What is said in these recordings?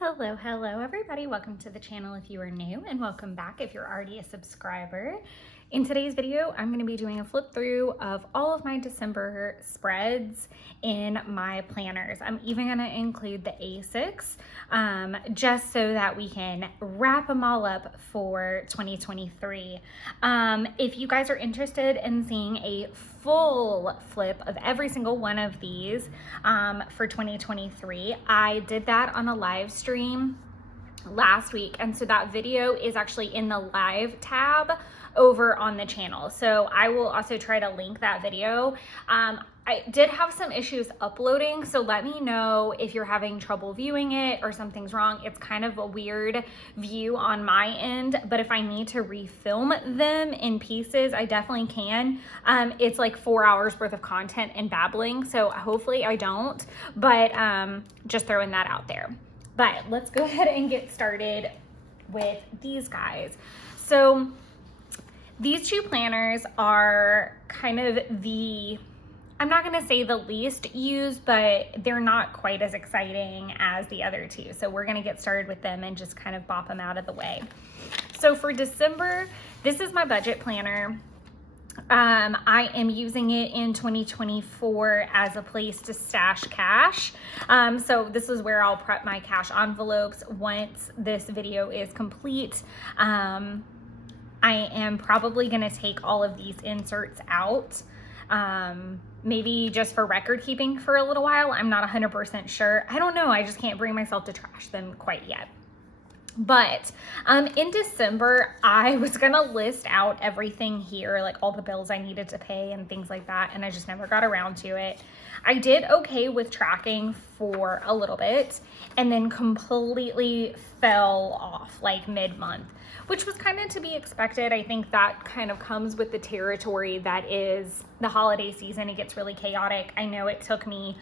Hello everybody. Welcome to the channel if you are new, and welcome back if you're already a subscriber. In today's video, I'm going to be doing a flip through of all of my December spreads in my planners. I'm even going to include the ASICs just so that we can wrap them all up for 2023. If you guys are interested in seeing a full flip of every single one of these for 2023, I did that on a live stream last week, and so that video is actually in the live tab over on the channel, so I will also try to link that video. I did have some issues uploading, so let me know if you're having trouble viewing it or something's wrong. It's kind of a weird view on my end, but if I need to refilm them in pieces, I definitely can. It's like 4 hours worth of content and babbling, so hopefully I don't, but just throwing that out there. But let's go ahead and get started with these guys. So these two planners are kind of I'm not gonna say the least used, but they're not quite as exciting as the other two. So we're gonna get started with them and just kind of bop them out of the way. So for December, this is my budget planner. I am using it in 2024 as a place to stash cash. So this is where I'll prep my cash envelopes once this video is complete. I am probably going to take all of these inserts out, maybe just for record keeping for a little while. I'm not 100% sure. I don't know. I just can't bring myself to trash them quite yet. But in December, I was gonna list out everything here, like all the bills I needed to pay and things like that, and I just never got around to it. I did okay with tracking for a little bit and then completely fell off like mid-month, which was kind of to be expected. I think that kind of comes with the territory that is the holiday season. It gets really chaotic. I know it took me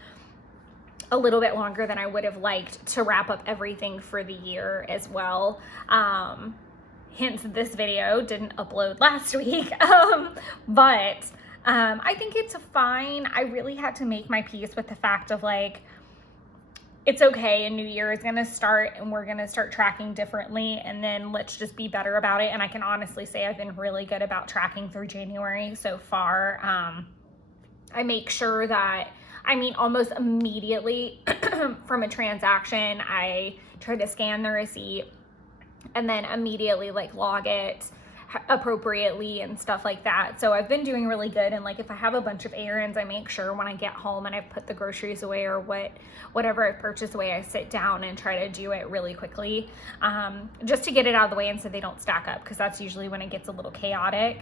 a little bit longer than I would have liked to wrap up everything for the year as well. Hence this video didn't upload last week, but I think it's fine. I really had to make my peace with the fact of like, it's okay, a new year is gonna start and we're gonna start tracking differently, and then let's just be better about it. And I can honestly say I've been really good about tracking through January so far. I make sure that, almost immediately from a transaction, I try to scan the receipt and then immediately like log it appropriately and stuff like that. So I've been doing really good. And like, if I have a bunch of errands, I make sure when I get home and I've put the groceries away or whatever I've purchased away, I sit down and try to do it really quickly, just to get it out of the way and so they don't stack up, because that's usually when it gets a little chaotic.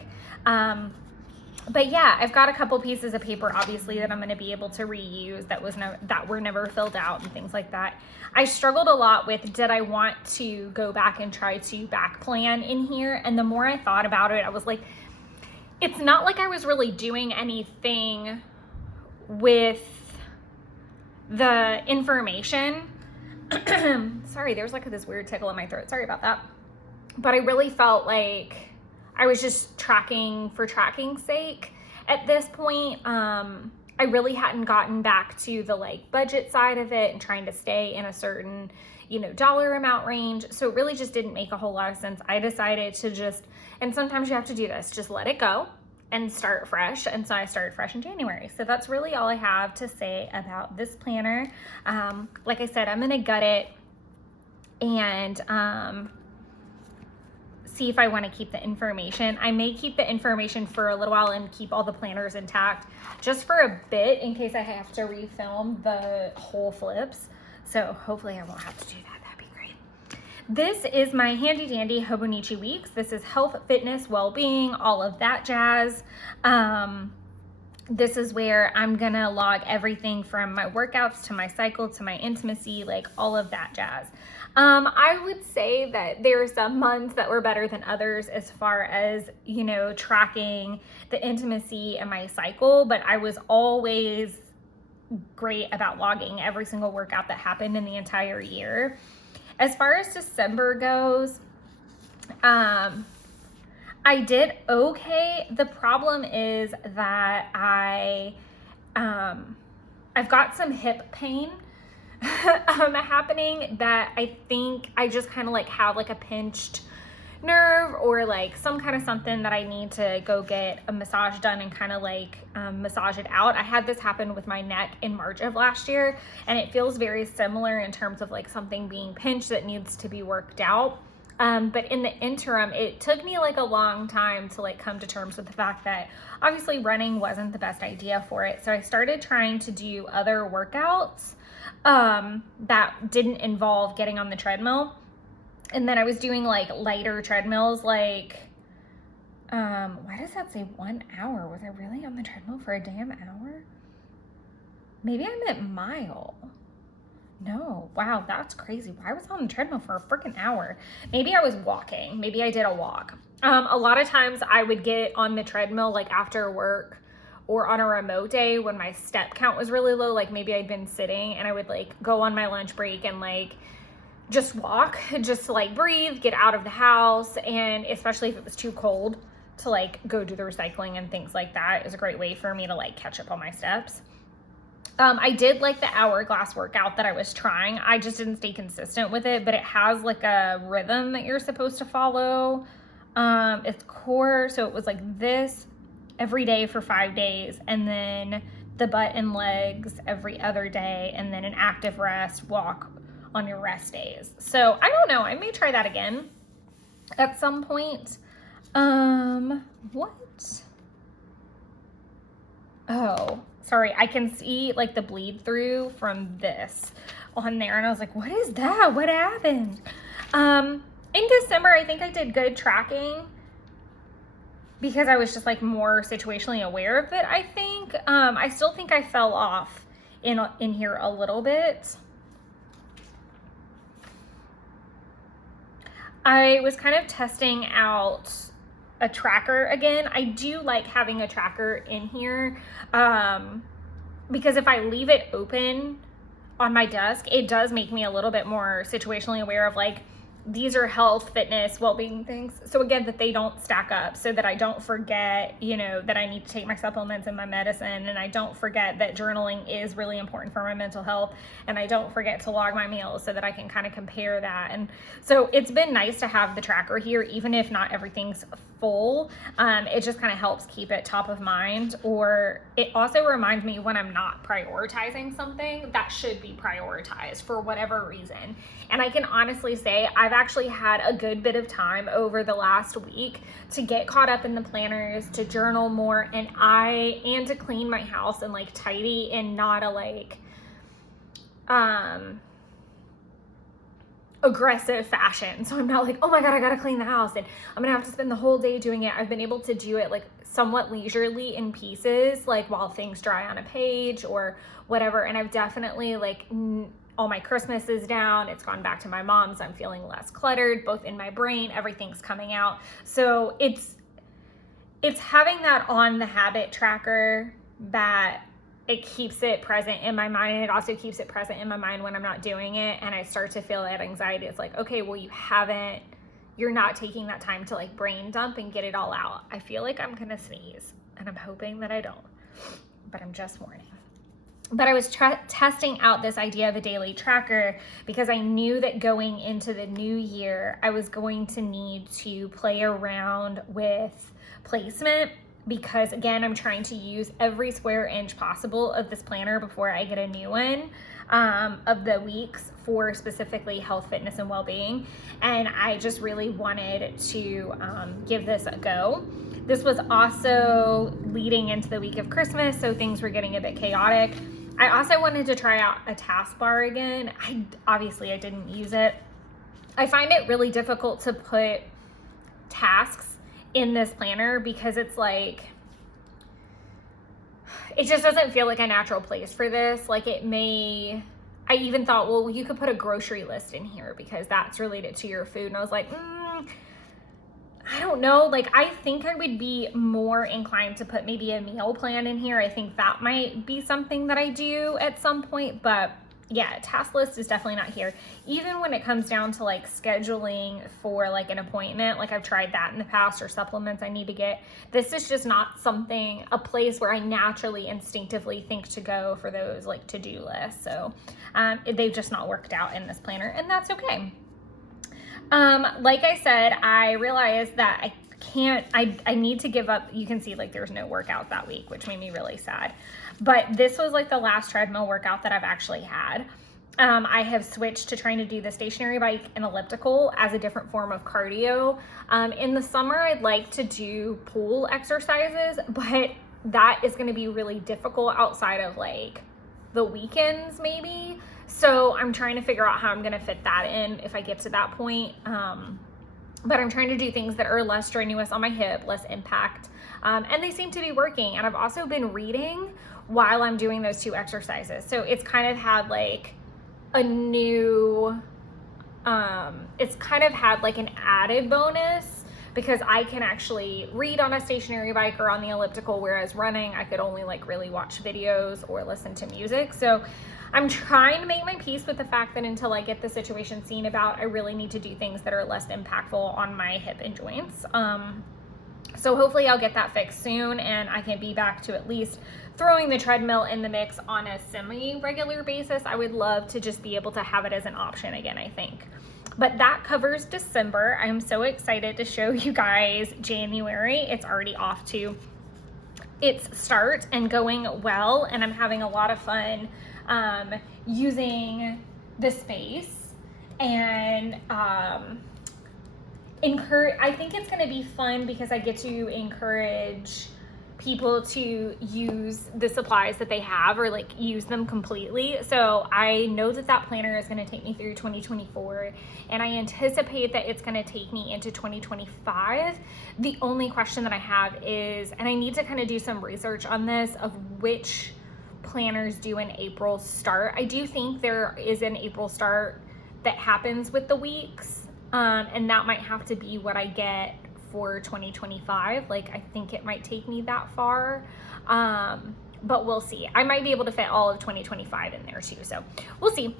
But yeah, I've got a couple pieces of paper, obviously, that I'm going to be able to reuse that were never filled out and things like that. I struggled a lot with, did I want to go back and try to back plan in here? And the more I thought about it, I was like, it's not like I was really doing anything with the information. Sorry, there's like this weird tickle in my throat. Sorry about that. But I really felt like I was just tracking for tracking's sake at this point. I really hadn't gotten back to the like budget side of it and trying to stay in a certain, dollar amount range. So it really just didn't make a whole lot of sense. I decided to and sometimes you have to do this, just let it go and start fresh. And so I started fresh in January. So that's really all I have to say about this planner. Like I said, I'm going to gut it and, see if I want to keep the information. I may keep the information for a little while and keep all the planners intact just for a bit in case I have to refilm the whole flips. So hopefully I won't have to do that. That'd be great. This is my handy dandy Hobonichi Weeks. This is health, fitness, well-being, all of that jazz. This is where I'm gonna log everything from my workouts to my cycle to my intimacy, like all of that jazz. I would say that there are some months that were better than others as far as, tracking the intimacy and my cycle, but I was always great about logging every single workout that happened in the entire year. As far as December goes, I did okay. The problem is that I've got some hip pain happening that I think I just kind of like have like a pinched nerve or like some kind of something that I need to go get a massage done and kind of like massage it out. I had this happen with my neck in March of last year, and it feels very similar in terms of like something being pinched that needs to be worked out. But in the interim, it took me like a long time to like come to terms with the fact that obviously running wasn't the best idea for it. So I started trying to do other workouts that didn't involve getting on the treadmill. And then I was doing like lighter treadmills, like, why does that say 1 hour? Was I really on the treadmill for a damn hour? Maybe I meant mile. No, wow, that's crazy. Why was I on the treadmill for a freaking hour? Maybe I was walking. Maybe I did a walk. A lot of times I would get on the treadmill like after work or on a remote day when my step count was really low. Like maybe I'd been sitting and I would like go on my lunch break and like just walk, just to like breathe, get out of the house. And especially if it was too cold to like go do the recycling and things like that, is a great way for me to like catch up on my steps. I did like the hourglass workout that I was trying. I just didn't stay consistent with it, but it has like a rhythm that you're supposed to follow. It's core. So it was like this every day for 5 days, and then the butt and legs every other day, and then an active rest walk on your rest days. So I don't know, I may try that again at some point. What? Oh, sorry, I can see like the bleed through from this on there, and I was like, what is that? What happened? In December, I think I did good tracking because I was just like more situationally aware of it, I think. I still think I fell off in here a little bit. I was kind of testing out a tracker again. I do like having a tracker in here because if I leave it open on my desk, it does make me a little bit more situationally aware of like, these are health, fitness, well-being things. So again, that they don't stack up, so that I don't forget, you know, that I need to take my supplements and my medicine, and I don't forget that journaling is really important for my mental health, and I don't forget to log my meals so that I can kind of compare that. And so it's been nice to have the tracker here, even if not everything's full. It just kind of helps keep it top of mind, or it also reminds me when I'm not prioritizing something that should be prioritized for whatever reason. And I can honestly say I've actually had a good bit of time over the last week to get caught up in the planners, to journal more, and to clean my house and like tidy in not a like aggressive fashion. So I'm not like, oh my God, I gotta clean the house and I'm gonna have to spend the whole day doing it. I've been able to do it like somewhat leisurely in pieces, like while things dry on a page or whatever. And I've definitely like all my Christmas is down. It's gone back to my mom's. I'm feeling less cluttered, both in my brain, everything's coming out. So it's having that on the habit tracker that it keeps it present in my mind, and it also keeps it present in my mind when I'm not doing it, and I start to feel that anxiety. It's like, okay, well, you're not taking that time to like brain dump and get it all out. I feel like I'm gonna sneeze, and I'm hoping that I don't, but I'm just warning. But I was testing out this idea of a daily tracker because I knew that going into the new year, I was going to need to play around with placement, because again, I'm trying to use every square inch possible of this planner before I get a new one of the weeks for specifically health, fitness, and well-being. And I just really wanted to give this a go. This was also leading into the week of Christmas, so things were getting a bit chaotic. I also wanted to try out a taskbar again. I didn't use it. I find it really difficult to put tasks in this planner because it's like, it just doesn't feel like a natural place for this. Like I even thought, well, you could put a grocery list in here because that's related to your food. And I was like, I don't know. Like, I think I would be more inclined to put maybe a meal plan in here. I think that might be something that I do at some point, but yeah, task list is definitely not here. Even when it comes down to like scheduling for like an appointment, like I've tried that in the past, or supplements I need to get. This is just not a place where I naturally, instinctively think to go for those like to-do lists. So they've just not worked out in this planner, and that's okay. Like I said, I realized that I need to give up. You can see like there's no workout that week, which made me really sad. But this was like the last treadmill workout that I've actually had. I have switched to trying to do the stationary bike and elliptical as a different form of cardio. In the summer, I'd like to do pool exercises, but that is going to be really difficult outside of like the weekends maybe. So I'm trying to figure out how I'm going to fit that in if I get to that point. But I'm trying to do things that are less strenuous on my hip, less impact. And they seem to be working. And I've also been reading while I'm doing those two exercises. So it's kind of had like a new, it's kind of had like an added bonus, because I can actually read on a stationary bike or on the elliptical, whereas running, I could only like really watch videos or listen to music. So I'm trying to make my peace with the fact that until I get the situation seen about, I really need to do things that are less impactful on my hip and joints. So hopefully I'll get that fixed soon, and I can be back to at least throwing the treadmill in the mix on a semi-regular basis. I would love to just be able to have it as an option again, I think. But that covers December. I'm so excited to show you guys January. It's already off to its start and going well, and I'm having a lot of fun using the space, and I think it's going to be fun because I get to encourage people to use the supplies that they have, or like use them completely. So I know that that planner is going to take me through 2024, and I anticipate that it's going to take me into 2025. The only question that I have is, and I need to kind of do some research on this, of which planners do an April start. I do think there is an April start that happens with the weeks, and that might have to be what I get for 2025. Like, I think it might take me that far, but we'll see. I might be able to fit all of 2025 in there too, so we'll see.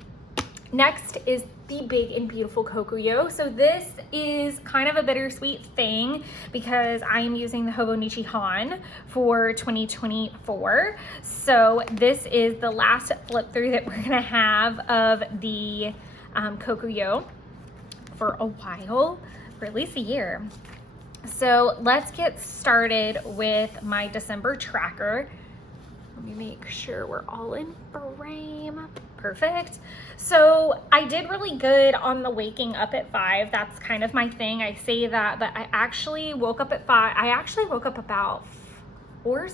Next is the big and beautiful Kokuyo. So this is kind of a bittersweet thing because I am using the Hobonichi Han for 2024. So this is the last flip through that we're gonna have of the Kokuyo for a while, for at least a year. So let's get started with my December tracker. Let me make sure we're all in frame. Perfect. So I did really good on the waking up at 5. That's kind of my thing. I say that, but I actually woke up at 5. I actually woke up about 4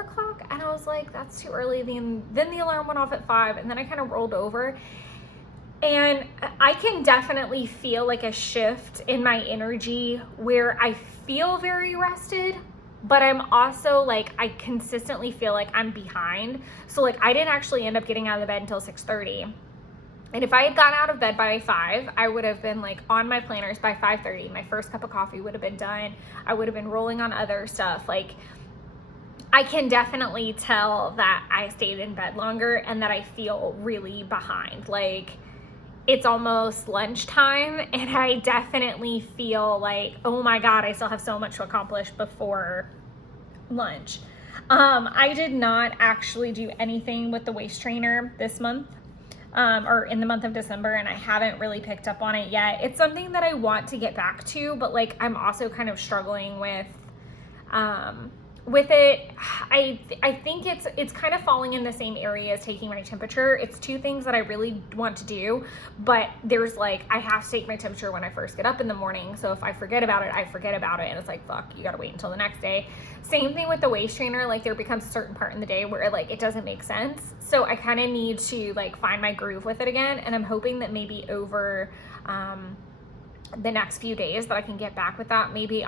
o'clock, and I was like, that's too early. Then the alarm went off at 5, and then I kind of rolled over. And I can definitely feel like a shift in my energy where I feel very rested, but I'm also like, I consistently feel like I'm behind. So like, I didn't actually end up getting out of the bed until 6:30. And if I had gotten out of bed by 5, I would have been like on my planners by 5:30. My first cup of coffee would have been done. I would have been rolling on other stuff. Like, I can definitely tell that I stayed in bed longer and that I feel really behind. Like, it's almost lunchtime, and I definitely feel like, oh my God, I still have so much to accomplish before lunch. I did not actually do anything with the waist trainer this month, or in the month of December, and I haven't really picked up on it yet. It's something that I want to get back to, but like, I'm also kind of struggling with it. I think it's kind of falling in the same area as taking my temperature. It's two things that I really want to do, but there's like, I have to take my temperature when I first get up in the morning. So if I forget about it, I forget about it. And it's like, fuck, you gotta wait until the next day. Same thing with the waist trainer. Like, there becomes a certain part in the day where like, it doesn't make sense. So I kind of need to like find my groove with it again. And I'm hoping that maybe over the next few days that I can get back with that. Maybe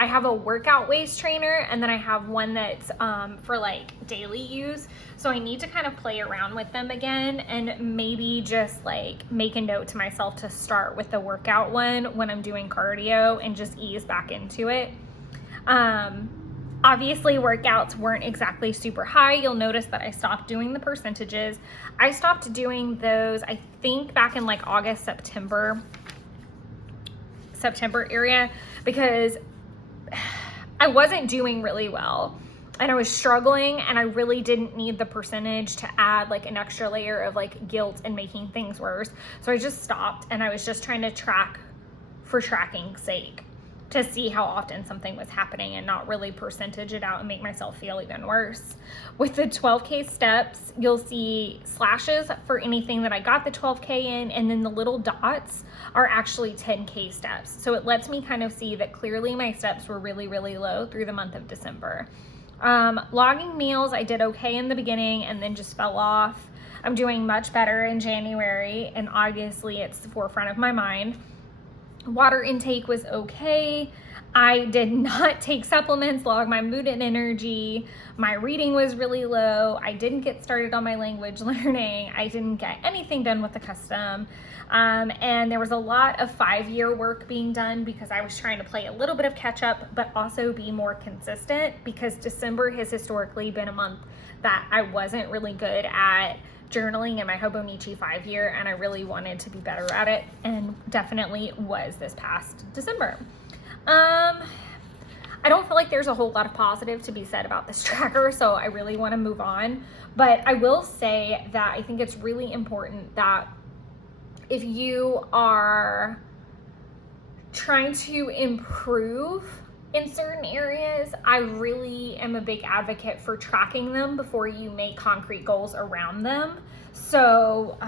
I have a workout waist trainer, and then I have one that's for like daily use. So I need to kind of play around with them again, and maybe just like make a note to myself to start with the workout one when I'm doing cardio and just ease back into it. Obviously, workouts weren't exactly super high. You'll notice that I stopped doing the percentages. I stopped doing those, I think, back in like August, September area, because I wasn't doing really well and I was struggling, and I really didn't need the percentage to add like an extra layer of like guilt and making things worse. So I just stopped, and I was just trying to track for tracking's sake to see how often something was happening and not really percentage it out and make myself feel even worse. With the 12K steps, you'll see slashes for anything that I got the 12K in, and then the little dots are actually 10K steps. So it lets me kind of see that clearly my steps were really, really low through the month of December. Logging meals, I did okay in the beginning and then just fell off. I'm doing much better in January, and obviously it's the forefront of my mind. Water intake was okay. I did not take supplements, log my mood and energy. My reading was really low. I didn't get started on my language learning. I didn't get anything done with the custom. And there was a lot of 5-year work being done because I was trying to play a little bit of catch up, but also be more consistent, because December has historically been a month that I wasn't really good at journaling in my Hobonichi 5-year, and I really wanted to be better at it, and definitely was this past December. I don't feel like there's a whole lot of positive to be said about this tracker, so I really want to move on. But I will say that I think it's really important that if you are trying to improve in certain areas, I really am a big advocate for tracking them before you make concrete goals around them. So,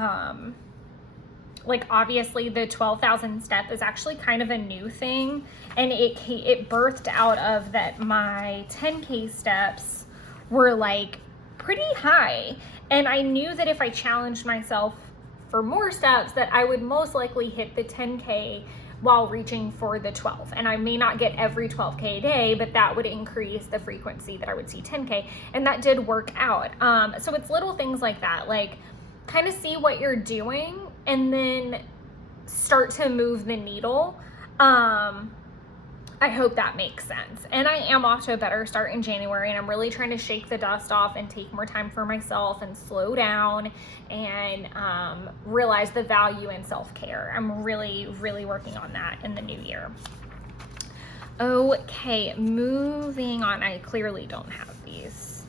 like obviously the 12,000 step is actually kind of a new thing, and it birthed out of that my 10K steps were like pretty high, and I knew that if I challenged myself for more steps that I would most likely hit the 10K while reaching for the 12. And I may not get every 12K a day, but that would increase the frequency that I would see 10K. And that did work out. So it's little things like that, like kind of see what you're doing and then start to move the needle. I hope that makes sense. And I am off to a better start in January, and I'm really trying to shake the dust off and take more time for myself and slow down and realize the value in self-care. I'm really, really working on that in the new year. Okay, moving on. I clearly don't have these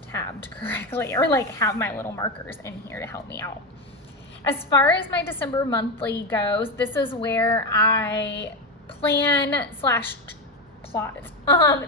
tabbed correctly, or like have my little markers in here to help me out. As far as my December monthly goes, this is where I plan / plot.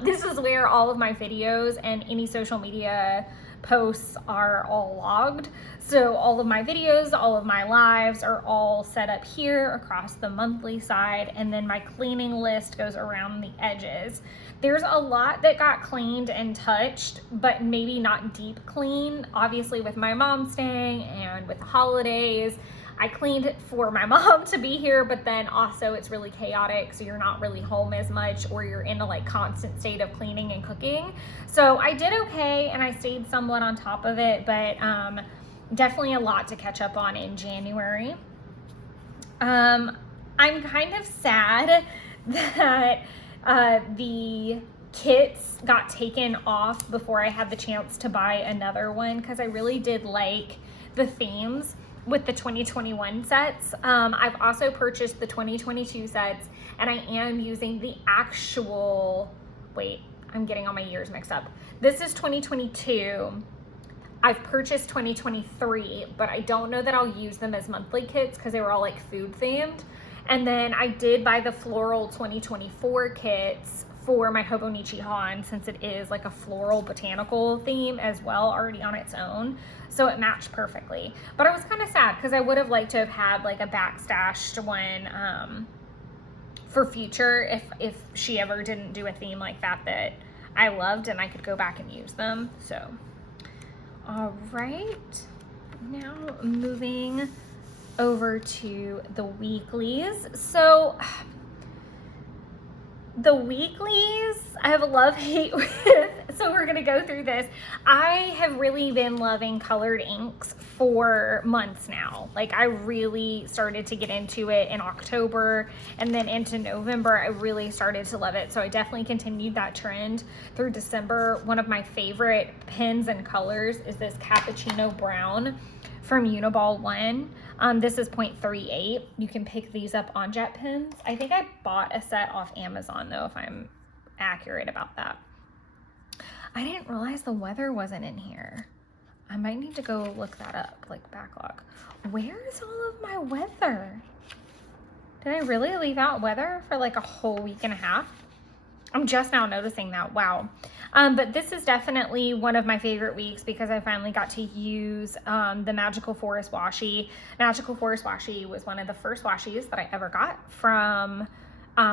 This is where all of my videos and any social media posts are all logged. So all of my videos, all of my lives are all set up here across the monthly side, and then my cleaning list goes around the edges. There's a lot that got cleaned and touched, but maybe not deep clean. Obviously with my mom staying and with the holidays, I cleaned it for my mom to be here, but then also it's really chaotic, so you're not really home as much, or you're in a like constant state of cleaning and cooking. So I did okay, and I stayed somewhat on top of it, but definitely a lot to catch up on in January. I'm kind of sad that the kits got taken off before I had the chance to buy another one, because I really did like the themes with the 2021 sets. I've also purchased the 2022 sets, and I am using the actual, wait, I'm getting all my years mixed up. This is 2022. I've purchased 2023, but I don't know that I'll use them as monthly kits because they were all like food themed. And then I did buy the floral 2024 kits for my Hobonichi Han, since it is like a floral botanical theme as well, already on its own. So it matched perfectly. But I was kind of sad because I would have liked to have had like a backstashed one for future if she ever didn't do a theme like that I loved, and I could go back and use them. So, all right, now moving over to the weeklies. So the weeklies, I have a love-hate with So we're gonna go through this. I have really been loving colored inks for months now. Like I really started to get into it in October, and then into November, I really started to love it. So I definitely continued that trend through December. One of my favorite pens and colors is this Cappuccino Brown from Uniball One. This is 0.38. You can pick these up on JetPens. I think I bought a set off Amazon though, if I'm accurate about that. I didn't realize the weather wasn't in here. I might need to go look that up, like backlog. Where is all of my weather? Did I really leave out weather for like a whole week and a half? I'm just now noticing that, wow. But this is definitely one of my favorite weeks because I finally got to use the Magical Forest washi. Magical Forest washi was one of the first washies that I ever got from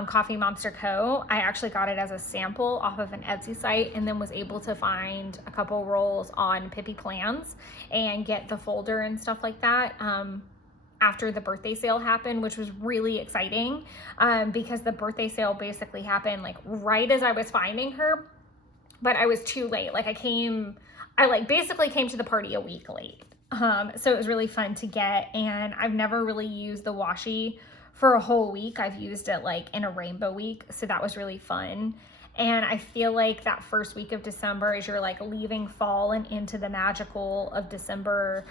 Coffee Monster Co. I actually got it as a sample off of an Etsy site and then was able to find a couple rolls on Pippi Plans and get the folder and stuff like that after the birthday sale happened, which was really exciting because the birthday sale basically happened like right as I was finding her, but I was too late. Like I basically came to the party a week late. So it was really fun to get, and I've never really used the washi for a whole week. I've used it like in a rainbow week, so that was really fun. And I feel like that first week of December, as you're like leaving fall and into the magical of December,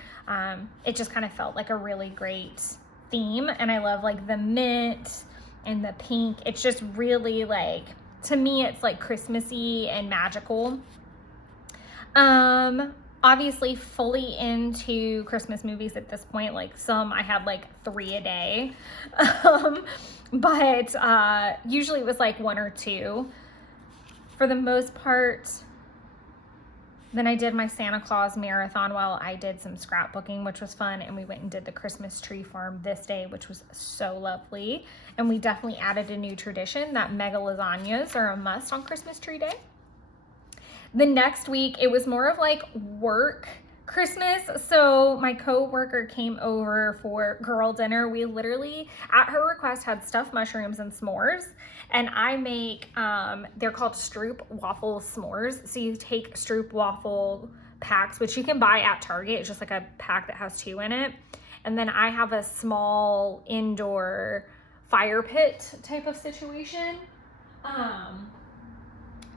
it just kind of felt like a really great theme. And I love like the mint and the pink. It's just really like, to me, it's like Christmassy and magical. Obviously fully into Christmas movies at this point. Like some, I had like 3 a day. But usually it was like 1 or 2. For the most part, then I did my Santa Claus marathon while I did some scrapbooking, which was fun. And we went and did the Christmas tree farm this day, which was so lovely. And we definitely added a new tradition that mega lasagnas are a must on Christmas tree day. The next week, it was more of like work Christmas. So my co-worker came over for girl dinner. We literally, at her request, had stuffed mushrooms and s'mores. And I make, they're called Stroop waffle s'mores. So you take Stroop waffle packs, which you can buy at Target. It's just like a pack that has 2 in it. And then I have a small indoor fire pit type of situation.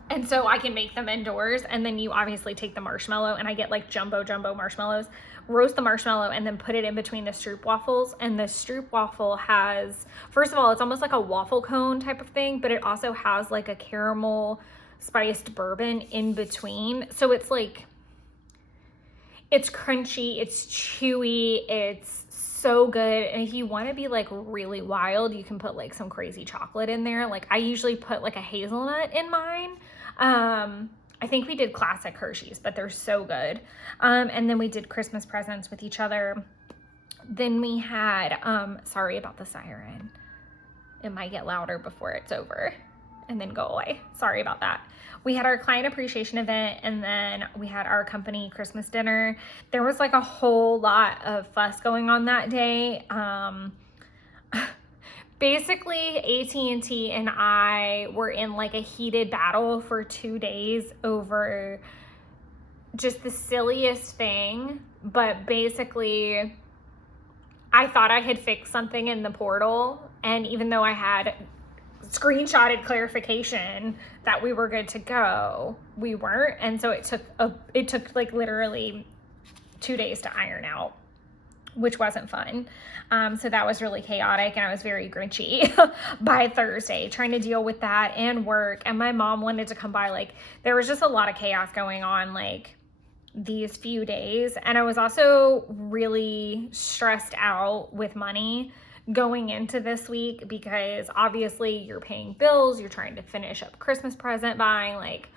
And so I can make them indoors, and then you obviously take the marshmallow, and I get like jumbo marshmallows, roast the marshmallow, and then put it in between the Stroop waffles. And the Stroop waffle has, first of all, it's almost like a waffle cone type of thing, but it also has like a caramel spiced bourbon in between. So it's like, it's crunchy, it's chewy, it's so good. And if you want to be like really wild, you can put like some crazy chocolate in there. Like I usually put like a hazelnut in mine. I think we did classic Hershey's, but they're so good. And then we did Christmas presents with each other. Then we had, sorry about the siren. It might get louder before it's over and then go away. Sorry about that. We had our client appreciation event, and then we had our company Christmas dinner. There was like a whole lot of fuss going on that day. Basically, AT&T and I were in like a heated battle for 2 days over just the silliest thing. But basically, I thought I had fixed something in the portal, and even though I had screenshotted clarification that we were good to go, we weren't. And so it took like literally 2 days to iron out, which wasn't fun. So that was really chaotic, and I was very grinchy by Thursday trying to deal with that and work. And my mom wanted to come by. Like there was just a lot of chaos going on like these few days. And I was also really stressed out with money going into this week because obviously you're paying bills, you're trying to finish up Christmas present buying. Like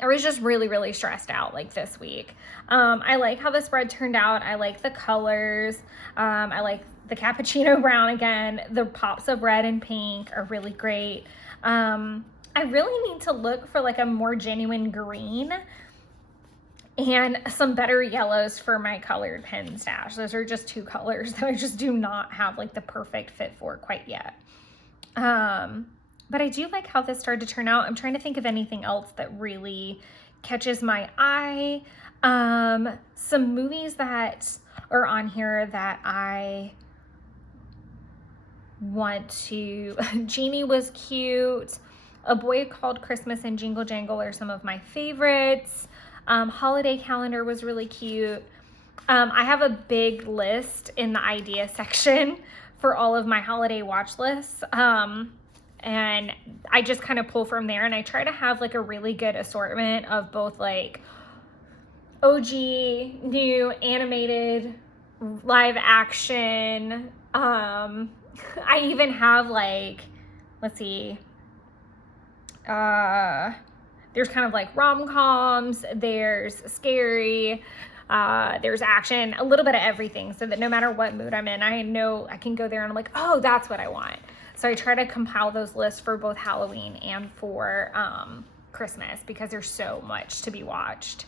I was just really stressed out like this week. I like how the spread turned out. I like the colors. I like the Cappuccino Brown again. The pops of red and pink are really great. I really need to look for like a more genuine green and some better yellows for my colored pen stash. Those are just 2 colors that I just do not have like the perfect fit for quite yet. But I do like how this started to turn out. I'm trying to think of anything else that really catches my eye. Some movies that are on here that I want to, Genie was cute. A Boy Called Christmas and Jingle Jangle are some of my favorites. Holiday Calendar was really cute. I have a big list in the idea section for all of my holiday watch lists. And I just kind of pull from there, and I try to have like a really good assortment of both like OG, new, animated, live action. I even have like, let's see, there's kind of like rom-coms, there's scary, there's action, a little bit of everything, so that no matter what mood I'm in, I know I can go there and I'm like, oh, that's what I want. So I try to compile those lists for both Halloween and for Christmas, because there's so much to be watched.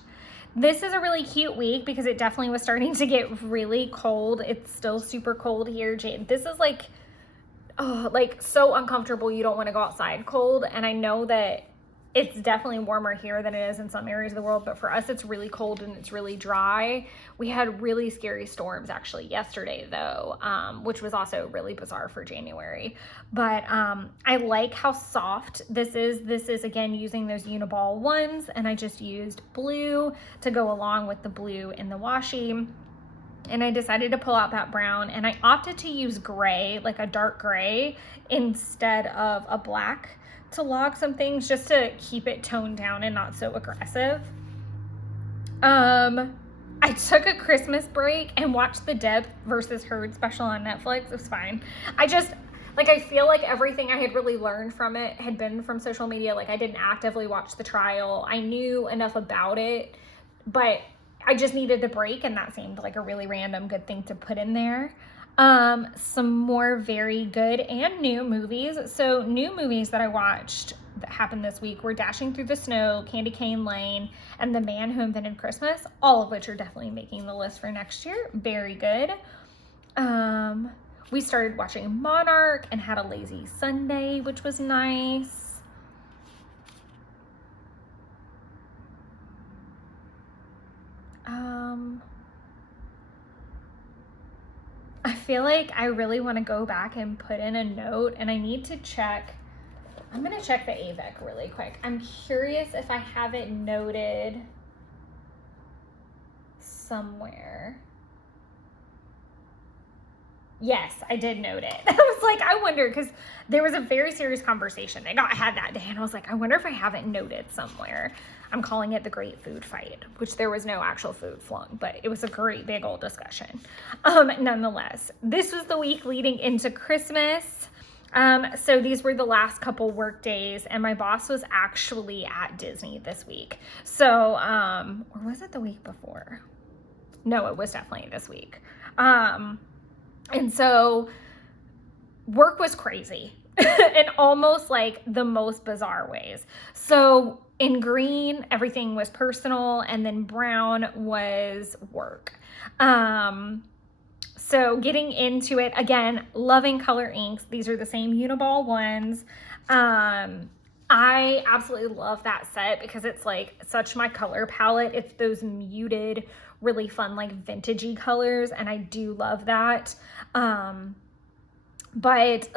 This is a really cute week because it definitely was starting to get really cold. It's still super cold here. This is like, oh, like so uncomfortable. You don't want to go outside cold. And I know that it's definitely warmer here than it is in some areas of the world, but for us, it's really cold and it's really dry. We had really scary storms actually yesterday though, which was also really bizarre for January. But I like how soft this is. This is again using those Uniball ones, and I just used blue to go along with the blue in the washi. And I decided to pull out that brown, and I opted to use gray, like a dark gray, instead of a black, to log some things, just to keep it toned down and not so aggressive. I took a Christmas break and watched the Deb versus Heard special on Netflix. It was fine. I feel like everything I had really learned from it had been from social media. Like, I didn't actively watch the trial. I knew enough about it, but I just needed the break, and that seemed like a really random good thing to put in there. Some more very good and new movies. So new movies that I watched that happened this week were Dashing Through the Snow, Candy Cane Lane, and The Man Who Invented Christmas, all of which are definitely making the list for next year. Very good. We started watching Monarch and had a lazy Sunday, which was nice. I feel like I really want to go back and put in a note, and I need to check. I'm going to check the AVEC really quick. I'm curious if I have it noted somewhere. Yes, I did note it. I was like, I wonder, because there was a very serious conversation I had that day, and I was like, I wonder if I have it noted somewhere. I'm calling it the Great Food Fight, which there was no actual food flung, but it was a great big old discussion. Nonetheless, this was the week leading into Christmas. So these were the last couple work days, and my boss was actually at Disney this week. So, or was it the week before? No, it was definitely this week. And so work was crazy in almost like the most bizarre ways. So in green, everything was personal, and then brown was work. So getting into it, again, loving color inks. These are the same Uniball ones. I absolutely love that set because it's like such my color palette. It's those muted, really fun, like vintagey colors, and I do love that. But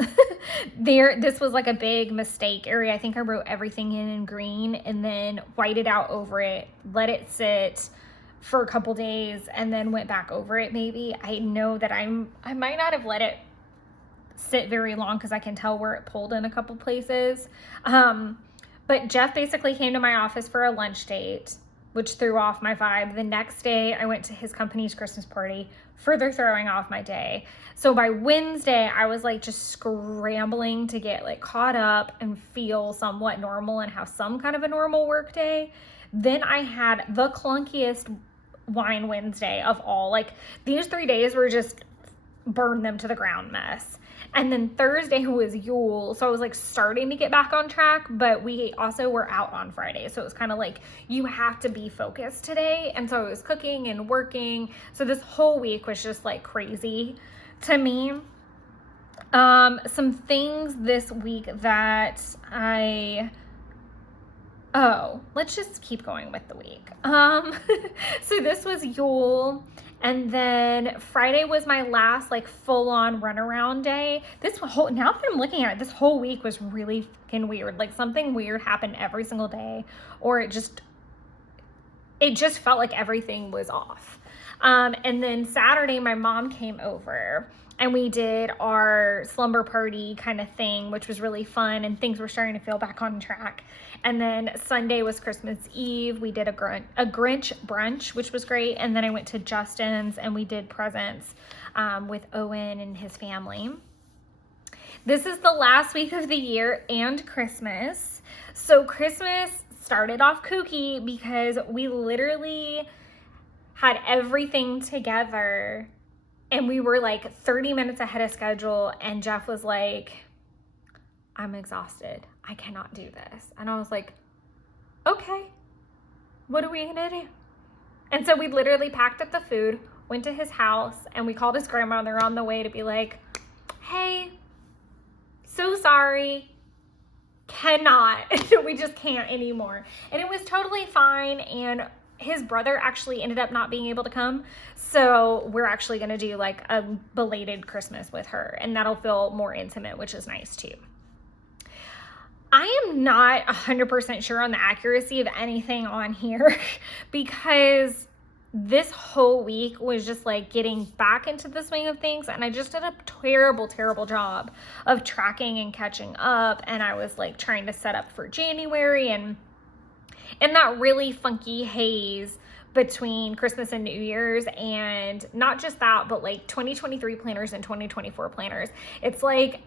this was like a big mistake area. I think I wrote everything in green and then whited out over it, let it sit for a couple days, and then went back over it maybe. I know that I might not have let it sit very long because I can tell where it pulled in a couple places. But Jeff basically came to my office for a lunch date, which threw off my vibe. The next day, I went to his company's Christmas party, further throwing off my day. So by Wednesday, I was like just scrambling to get like caught up and feel somewhat normal and have some kind of a normal work day. Then I had the clunkiest Wine Wednesday of all. Like, these 3 days were just burn them to the ground mess. And then Thursday was Yule, so I was like starting to get back on track, but we also were out on Friday, so it was kind of like, you have to be focused today. And so I was cooking and working, so this whole week was just like crazy to me. Some things this week that let's just keep going with the week. So this was Yule, and then Friday was my last like full-on runaround day. Now that I'm looking at it, this whole week was really fucking weird. Like something weird happened every single day, or it just felt like everything was off. And then Saturday, my mom came over and we did our slumber party kind of thing, which was really fun, and things were starting to feel back on track. And then Sunday was Christmas Eve. We did a Grinch brunch, which was great. And then I went to Justin's and we did presents with Owen and his family. This is the last week of the year and Christmas. So Christmas started off kooky because we literally had everything together and we were like 30 minutes ahead of schedule, and Jeff was like, I'm exhausted. I cannot do this. And I was like, okay, what are we gonna do? And so we literally packed up the food, went to his house, and we called his grandmother on the way to be like, hey, so sorry, cannot. We just can't anymore. And it was totally fine. And his brother actually ended up not being able to come. So we're actually going to do like a belated Christmas with her, and that'll feel more intimate, which is nice too. I am not 100% sure on the accuracy of anything on here because this whole week was just like getting back into the swing of things, and I just did a terrible job of tracking and catching up, and I was like trying to set up for January and in that really funky haze between Christmas and New Year's, and not just that, but like 2023 planners and 2024 planners. It's like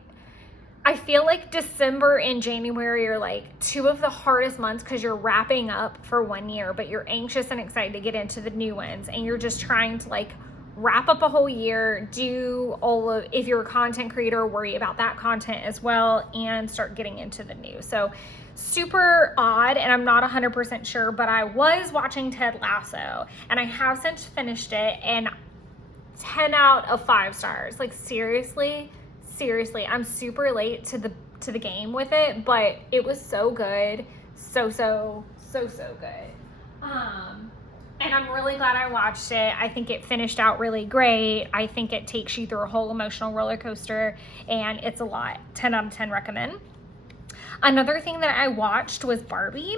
I feel like December and January are like two of the hardest months because you're wrapping up for one year, but you're anxious and excited to get into the new ones, and you're just trying to like wrap up a whole year, do all of, if you're a content creator, worry about that content as well, and start getting into the new. So super odd, and I'm not 100% sure, but I was watching Ted Lasso, and I have since finished it, and 10 out of 5 stars. Like seriously, I'm super late to the game with it, but it was so good, so good. And I'm really glad I watched it. I think it finished out really great. I think it takes you through a whole emotional roller coaster, and it's a lot. 10 out of 10 recommend. Another thing that I watched was Barbie.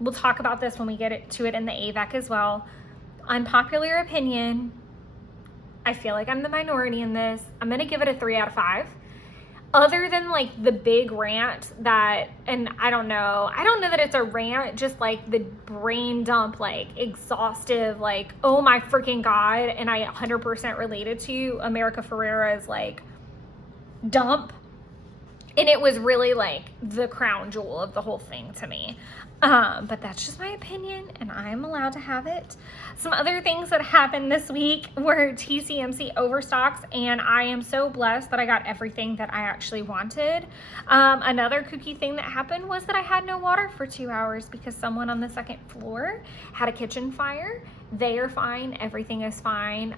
We'll talk about this when we get to it in the AVAC as well. Unpopular opinion, I feel like I'm the minority in this. I'm gonna give it a 3 out of 5. Other than like the big rant that, and I don't know that it's a rant, just like the brain dump, like exhaustive, like, oh my freaking God. And I 100% related to America Ferrera's like dump. And it was really like the crown jewel of the whole thing to me. But that's just my opinion, and I'm allowed to have it. Some other things that happened this week were TCMC overstocks, and I am so blessed that I got everything that I actually wanted. Another kooky thing that happened was that I had no water for 2 hours because someone on the second floor had a kitchen fire. They are fine. Everything is fine.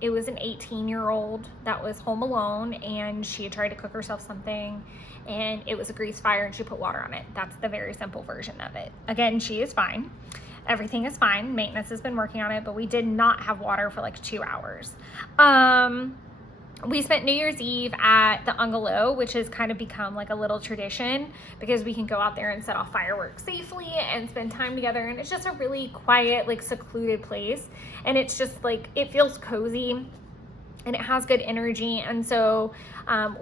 It was an 18-year-old that was home alone, and she had tried to cook herself something, and it was a grease fire, and she put water on it. That's the very simple version of it. Again, she is fine. Everything is fine. Maintenance has been working on it, but we did not have water for like 2 hours. We spent New Year's Eve at the Ungalow, which has kind of become like a little tradition because we can go out there and set off fireworks safely and spend time together. And it's just a really quiet, like secluded place. And it's just like, it feels cozy and it has good energy. And so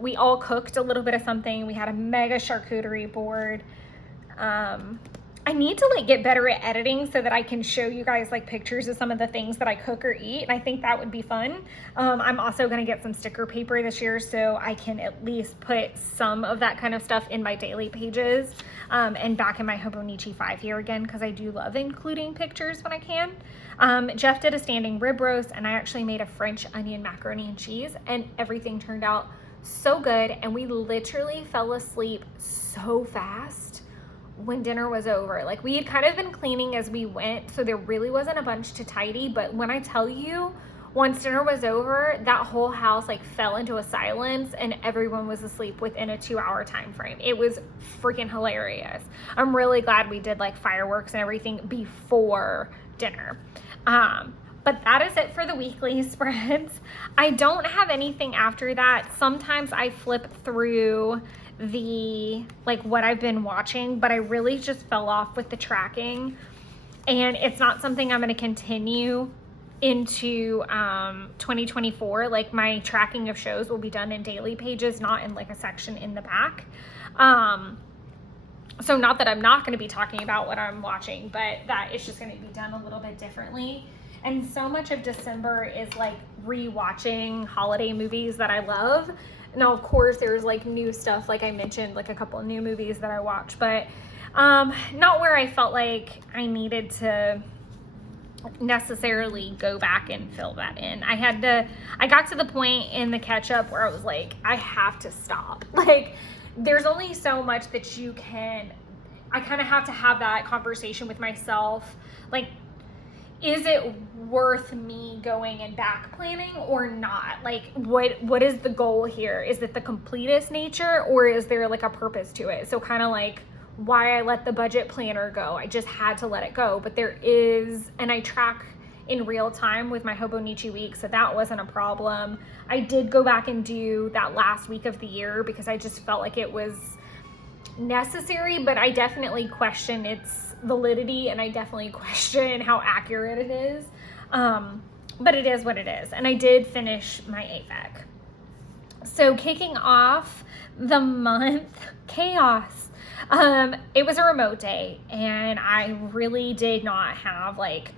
we all cooked a little bit of something. We had a mega charcuterie board. I need to like get better at editing so that I can show you guys like pictures of some of the things that I cook or eat, and I think that would be fun. I'm also going to get some sticker paper this year so I can at least put some of that kind of stuff in my daily pages and back in my Hobonichi 5 here again, because I do love including pictures when I can. Jeff did a standing rib roast, and I actually made a French onion macaroni and cheese, and everything turned out so good, and we literally fell asleep so fast when dinner was over. Like, we had kind of been cleaning as we went, so there really wasn't a bunch to tidy, but when I tell you, once dinner was over, that whole house like fell into a silence and everyone was asleep within a 2-hour time frame. It was freaking hilarious. I'm really glad we did like fireworks and everything before dinner. But that is it for the weekly spreads. I don't have anything after that. Sometimes I flip through the like what I've been watching, but I really just fell off with the tracking, and it's not something I'm going to continue into 2024. Like my tracking of shows will be done in daily pages, not in like a section in the back. So not that I'm not going to be talking about what I'm watching, but that it's just going to be done a little bit differently. And so much of December is like rewatching holiday movies that I love. Now, of course, there's like new stuff, like I mentioned, like a couple of new movies that I watched, but not where I felt like I needed to necessarily go back and fill that in. I got to the point in the catch up where I was like, I have to stop. Like, there's only so much that you can, I kind of have to have that conversation with myself. Like, is it worth me going and back planning or not? Like, what is the goal here? Is it the completist nature, or is there like a purpose to it? So kind of like why I let the budget planner go. I just had to let it go. But there is, and I track in real time with my Hobonichi week, so that wasn't a problem. I did go back and do that last week of the year because I just felt like it was necessary, but I definitely question its validity, and I definitely question how accurate it is. But it is what it is. And I did finish my AFEC. So kicking off the month, chaos. It was a remote day, and I really did not have like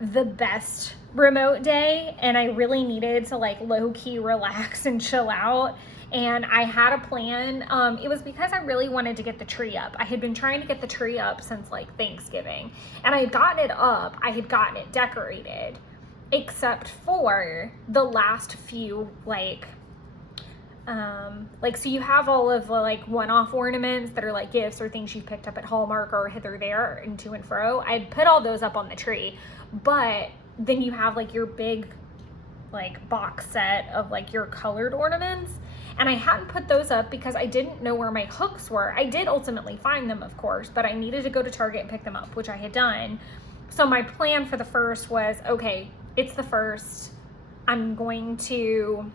the best remote day, and I really needed to like low-key relax and chill out. And I had a plan. It was because I really wanted to get the tree up. I had been trying to get the tree up since like Thanksgiving, and I had gotten it up. I had gotten it decorated, except for the last few so you have all of the like one-off ornaments that are like gifts or things you picked up at Hallmark or hither there and to and fro. I'd put all those up on the tree, but then you have like your big like box set of like your colored ornaments, and I hadn't put those up because I didn't know where my hooks were. I did ultimately find them, of course, but I needed to go to Target and pick them up, which I had done. So my plan for the first was, okay, it's the first. I'm going to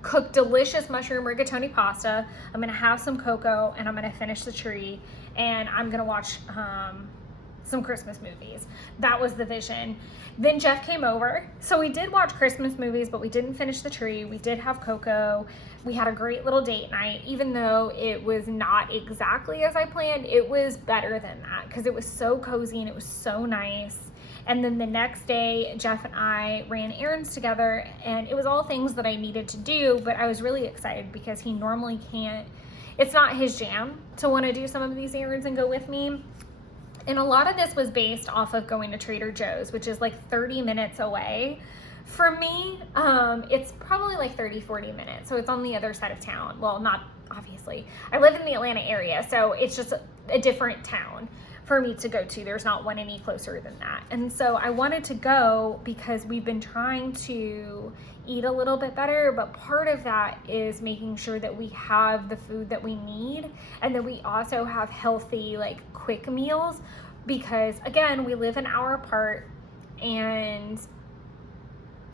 cook delicious mushroom rigatoni pasta. I'm gonna have some cocoa, and I'm gonna finish the tree, and I'm gonna watch some Christmas movies. That was the vision. Then Jeff came over, so we did watch Christmas movies, but we didn't finish the tree. We did have cocoa. We had a great little date night. Even though it was not exactly as I planned, it was better than that because it was so cozy and it was so nice. And then the next day, Jeff and I ran errands together, and it was all things that I needed to do, but I was really excited because he normally can't, it's not his jam to want to do some of these errands and go with me. And a lot of this was based off of going to Trader Joe's, which is like 30 minutes away. For me, it's probably like 30-40 minutes. So it's on the other side of town. Well, not obviously. I live in the Atlanta area, so it's just a different town for me to go to. There's not one any closer than that. And so I wanted to go because we've been trying to eat a little bit better, but part of that is making sure that we have the food that we need, and that we also have healthy, like quick meals, because again, we live an hour apart, and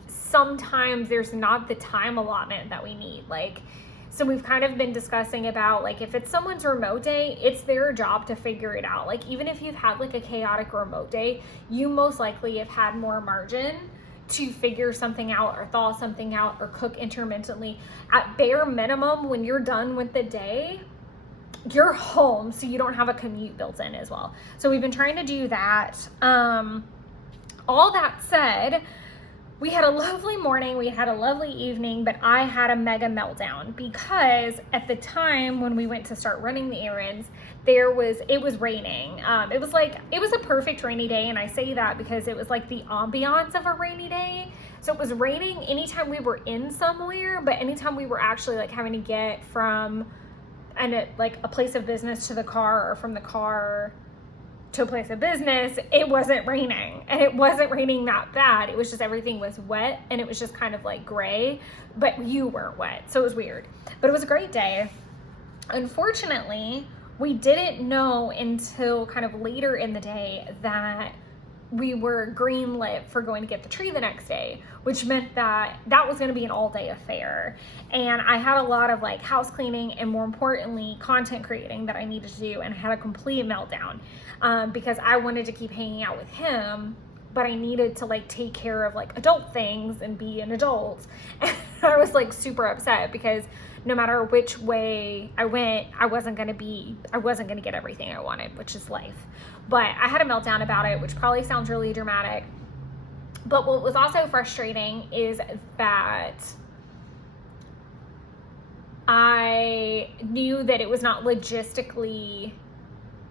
sometimes there's not the time allotment that we need. Like, so we've kind of been discussing about like, if it's someone's remote day, it's their job to figure it out. Like, even if you've had like a chaotic remote day, you most likely have had more margin to figure something out or thaw something out or cook intermittently. At bare minimum, when you're done with the day, you're home, so you don't have a commute built in as well. So we've been trying to do that. All that said, we had a lovely morning, we had a lovely evening, but I had a mega meltdown because at the time when we went to start running the errands, it was raining. It was a perfect rainy day, and I say that because it was like the ambiance of a rainy day. So it was raining anytime we were in somewhere, but anytime we were actually like having to get from a place of business to the car, or from the car to a place of business, it wasn't raining, and it wasn't raining that bad. It was just everything was wet, and it was just kind of like gray, but you weren't wet. So it was weird, but it was a great day. Unfortunately, we didn't know until kind of later in the day that we were greenlit for going to get the tree the next day, which meant that that was going to be an all-day affair. And I had a lot of like house cleaning and, more importantly, content creating that I needed to do, and I had a complete meltdown because I wanted to keep hanging out with him, but I needed to like take care of like adult things and be an adult. And I was like super upset because no matter which way I went, I wasn't going to get everything I wanted, which is life. But I had a meltdown about it, which probably sounds really dramatic. But what was also frustrating is that I knew that it was not logistically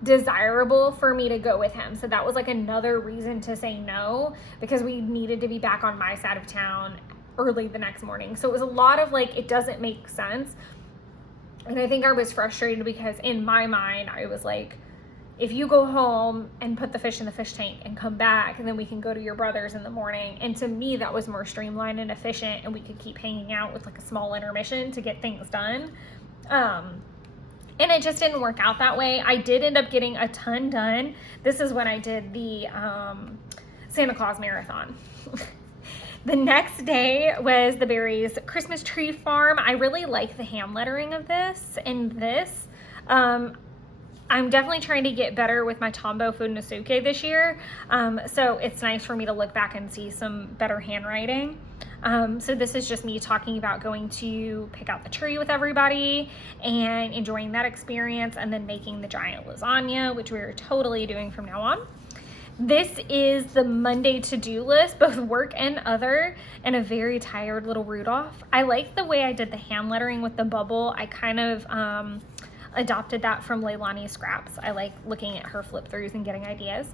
desirable for me to go with him. So that was like another reason to say no, because we needed to be back on my side of town early the next morning. So it was a lot of like, it doesn't make sense. And I think I was frustrated because in my mind, I was like, if you go home and put the fish in the fish tank and come back, and then we can go to your brother's in the morning. And to me, that was more streamlined and efficient, and we could keep hanging out with like a small intermission to get things done. And it just didn't work out that way. I did end up getting a ton done. This is when I did the Santa Claus Marathon. The next day was the Berries Christmas Tree Farm. I really like the hand lettering of this and this. I'm definitely trying to get better with my Tombow Funaisuke this year. So it's nice for me to look back and see some better handwriting. So this is just me talking about going to pick out the tree with everybody and enjoying that experience, and then making the giant lasagna, which we're totally doing from now on. This is the Monday to-do list, both work and other, and a very tired little Rudolph. I like the way I did the hand lettering with the bubble. I kind of adopted that from Leilani Scraps. I like looking at her flip throughs and getting ideas.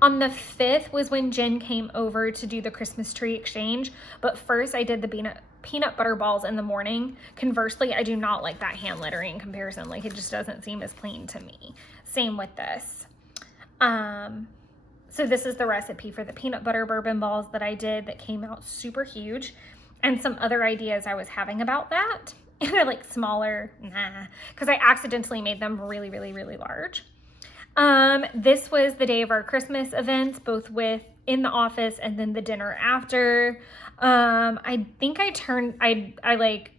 On the 5th was when Jen came over to do the Christmas tree exchange, but first I did the peanut butter balls in the morning. Conversely, I do not like that hand lettering in comparison. Like, it just doesn't seem as clean to me. Same with this. So this is the recipe for the peanut butter bourbon balls that I did that came out super huge, and some other ideas I was having about that. And they're like smaller, because I accidentally made them really, really, really large. This was the day of our Christmas events, both in the office and then the dinner after. I think I like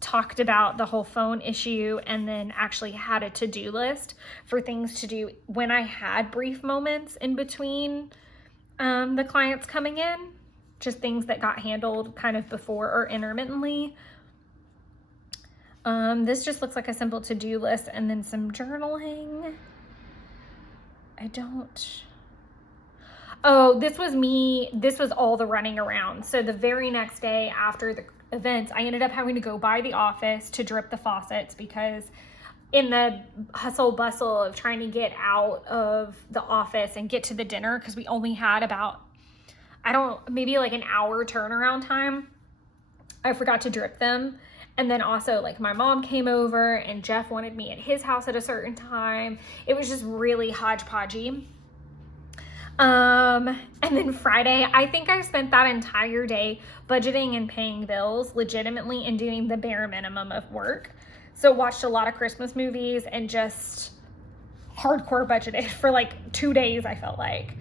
talked about the whole phone issue, and then actually had a to-do list for things to do when I had brief moments in between the clients coming in, just things that got handled kind of before or intermittently. This just looks like a simple to-do list, and then some journaling. This was me. This was all the running around. So the very next day after the events, I ended up having to go by the office to drip the faucets, because in the hustle bustle of trying to get out of the office and get to the dinner, because we only had about, maybe like an hour turnaround time, I forgot to drip them. And then also, like, my mom came over and Jeff wanted me at his house at a certain time. It was just really hodgepodgey. And then Friday, I think I spent that entire day budgeting and paying bills legitimately and doing the bare minimum of work. So watched a lot of Christmas movies and just hardcore budgeted for like 2 days, I felt like.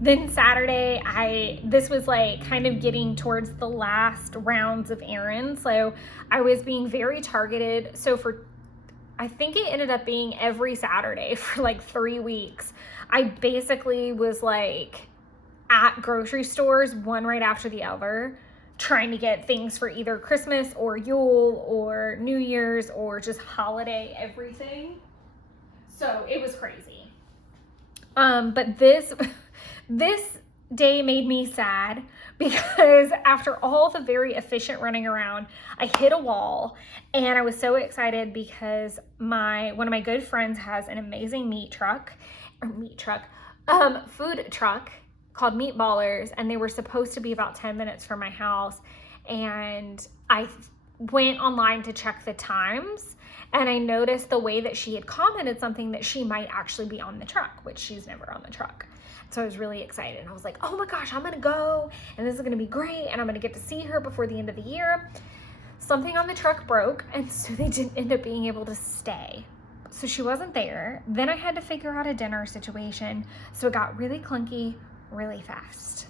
Then Saturday, this was like kind of getting towards the last rounds of errands. So I was being very targeted. So I think it ended up being every Saturday for like 3 weeks. I basically was like at grocery stores, one right after the other, trying to get things for either Christmas or Yule or New Year's or just holiday everything. So it was crazy. But this day made me sad, because after all the very efficient running around, I hit a wall, and I was so excited because one of my good friends has an amazing food truck called Meatballers, and they were supposed to be about 10 minutes from my house. And I went online to check the times, And I noticed the way that she had commented something that she might actually be on the truck, which she's never on the truck. So I was really excited. And I was like, oh my gosh, I'm going to go and this is going to be great. And I'm going to get to see her before the end of the year. Something on the truck broke. And so they didn't end up being able to stay. So she wasn't there. Then I had to figure out a dinner situation. So it got really clunky really fast.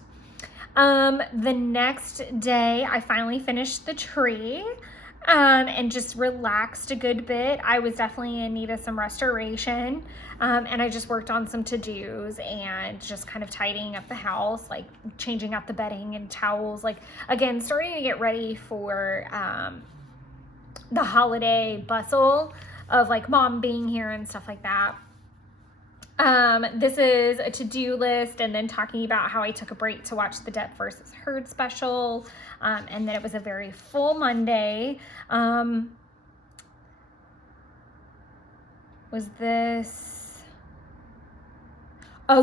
The next day I finally finished the tree. And just relaxed a good bit. I was definitely in need of some restoration. And I just worked on some to-dos and just kind of tidying up the house, like changing out the bedding and towels, like again, starting to get ready for the holiday bustle of like mom being here and stuff like that. This is a to-do list and then talking about how I took a break to watch the Depp versus Heard special. And then it was a very full Monday.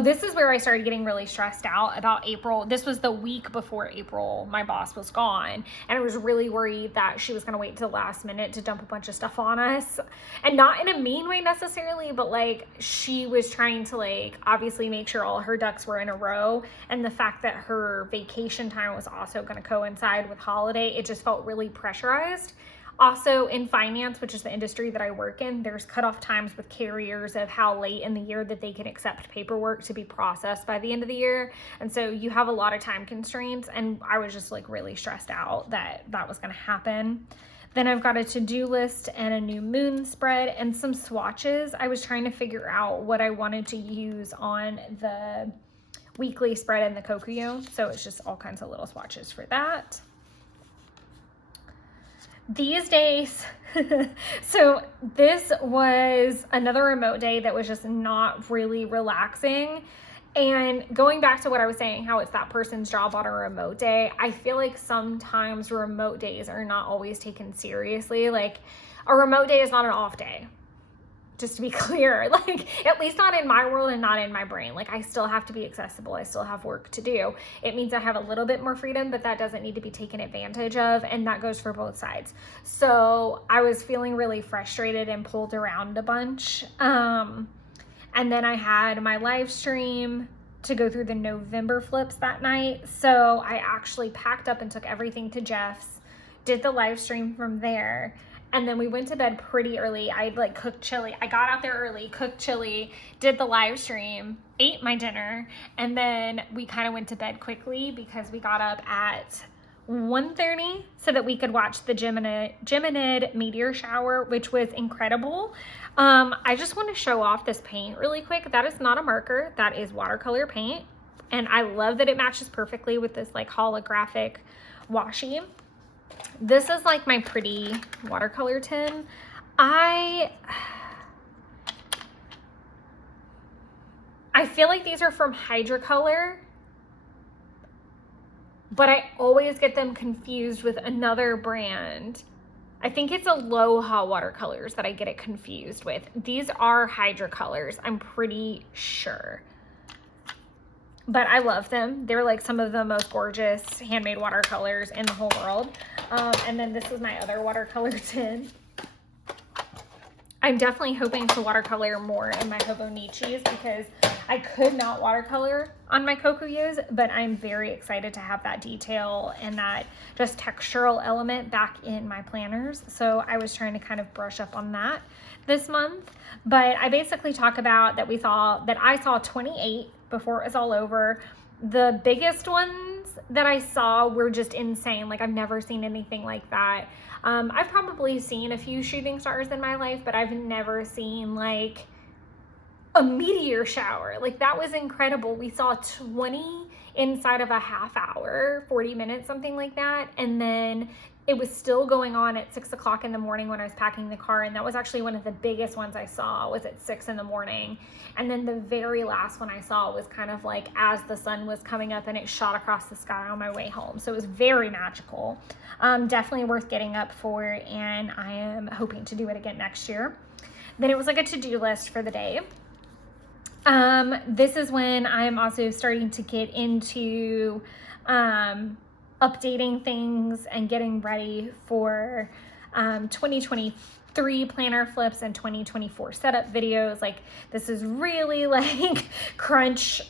This is where I started getting really stressed out about April. This was the week before April, my boss was gone. And I was really worried that she was going to wait till the last minute to dump a bunch of stuff on us. And not in a mean way necessarily, but like she was trying to like obviously make sure all her ducks were in a row. And the fact that her vacation time was also going to coincide with holiday, it just felt really pressurized. Also in finance, which is the industry that I work in, there's cutoff times with carriers of how late in the year that they can accept paperwork to be processed by the end of the year. And so you have a lot of time constraints, and I was just like really stressed out that that was going to happen. Then I've got a to-do list and a new moon spread and some swatches. I was trying to figure out what I wanted to use on the weekly spread and the Kokuyo. So it's just all kinds of little swatches for that. These days, so this was another remote day that was just not really relaxing. And going back to what I was saying, how it's that person's job on a remote day, I feel like sometimes remote days are not always taken seriously. Like a remote day is not an off day. Just to be clear, like at least not in my world and not in my brain. Like I still have to be accessible. I still have work to do. It means I have a little bit more freedom, but that doesn't need to be taken advantage of. And that goes for both sides. So I was feeling really frustrated and pulled around a bunch. And then I had my live stream to go through the November flips that night. So I actually packed up and took everything to Jeff's, did the live stream from there. And then we went to bed pretty early. I like cooked chili. I got out there early, cooked chili, did the live stream, ate my dinner, and then we kind of went to bed quickly because we got up at 1:30 so that we could watch the Geminid meteor shower, which was incredible. I just want to show off this paint really quick. That is not a marker. That is watercolor paint. And I love that it matches perfectly with this like holographic washi. This is like my pretty watercolor tin. I feel like these are from Hydrocolor, but I always get them confused with another brand. I think it's Aloha watercolors that I get it confused with. These are Hydrocolors, I'm pretty sure. But I love them. They're like some of the most gorgeous handmade watercolors in the whole world. And then this is my other watercolor tin. I'm definitely hoping to watercolor more in my Hobonichis because I could not watercolor on my Kokuyos, but I'm very excited to have that detail and that just textural element back in my planners. So I was trying to kind of brush up on that this month. But I basically talk about that I saw 28 before it was all over. The biggest ones that I saw were just insane. Like I've never seen anything like that. I've probably seen a few shooting stars in my life, but I've never seen like a meteor shower. Like that was incredible. We saw 20 inside of a half hour, 40 minutes, something like that. And then it was still going on at 6 o'clock in the morning when I was packing the car. And that was actually one of the biggest ones I saw was at 6 in the morning. And then the very last one I saw was kind of like as the sun was coming up and it shot across the sky on my way home. So it was very magical. Definitely worth getting up for, and I am hoping to do it again next year. Then it was like a to-do list for the day. This is when I'm also starting to get into updating things and getting ready for 2024 3 planner flips and 2024 setup videos. Like, this is really like crunch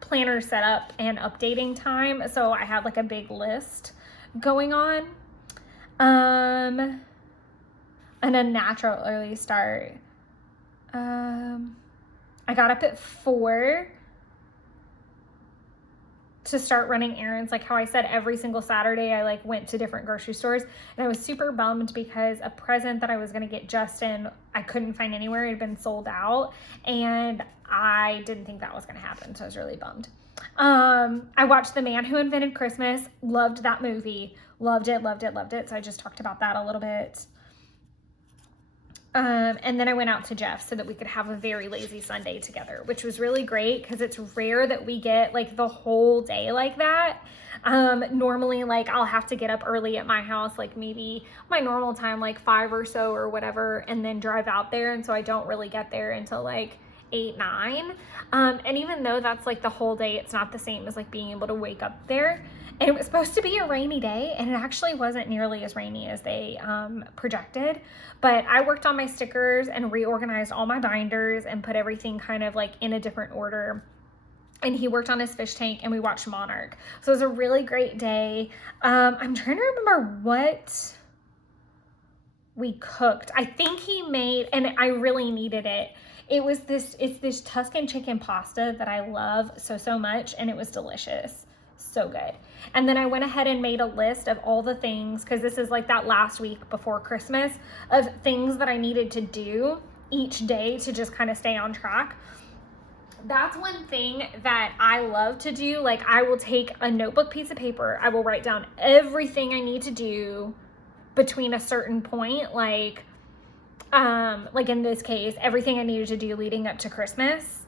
planner setup and updating time. So I had like a big list going on. And a natural early start. I got up at 4 to start running errands. Like how I said, every single Saturday I like went to different grocery stores, and I was super bummed because a present that I was going to get Justin, I couldn't find anywhere. It had been sold out, and I didn't think that was going to happen. So I was really bummed. I watched The Man Who Invented Christmas. Loved that movie. Loved it, loved it, loved it. So I just talked about that a little bit. And then I went out to Jeff so that we could have a very lazy Sunday together, which was really great because it's rare that we get like the whole day like that. Normally, like, I'll have to get up early at my house, like maybe my normal time, like 5 or so or whatever, and then drive out there. And so I don't really get there until like 8, 9. And even though that's like the whole day, it's not the same as like being able to wake up there. And it was supposed to be a rainy day, and it actually wasn't nearly as rainy as they projected. But I worked on my stickers and reorganized all my binders and put everything kind of like in a different order. And he worked on his fish tank, and we watched Monarch. So it was a really great day. I'm trying to remember what we cooked. I think he made, and I really needed it. It's this Tuscan chicken pasta that I love so much, and it was delicious. So good. And then I went ahead and made a list of all the things, because this is like that last week before Christmas, of things that I needed to do each day to just kind of stay on track. That's one thing that I love to do. Like, I will take a notebook, piece of paper, I will write down everything I need to do between a certain point, like in this case, everything I needed to do leading up to Christmas.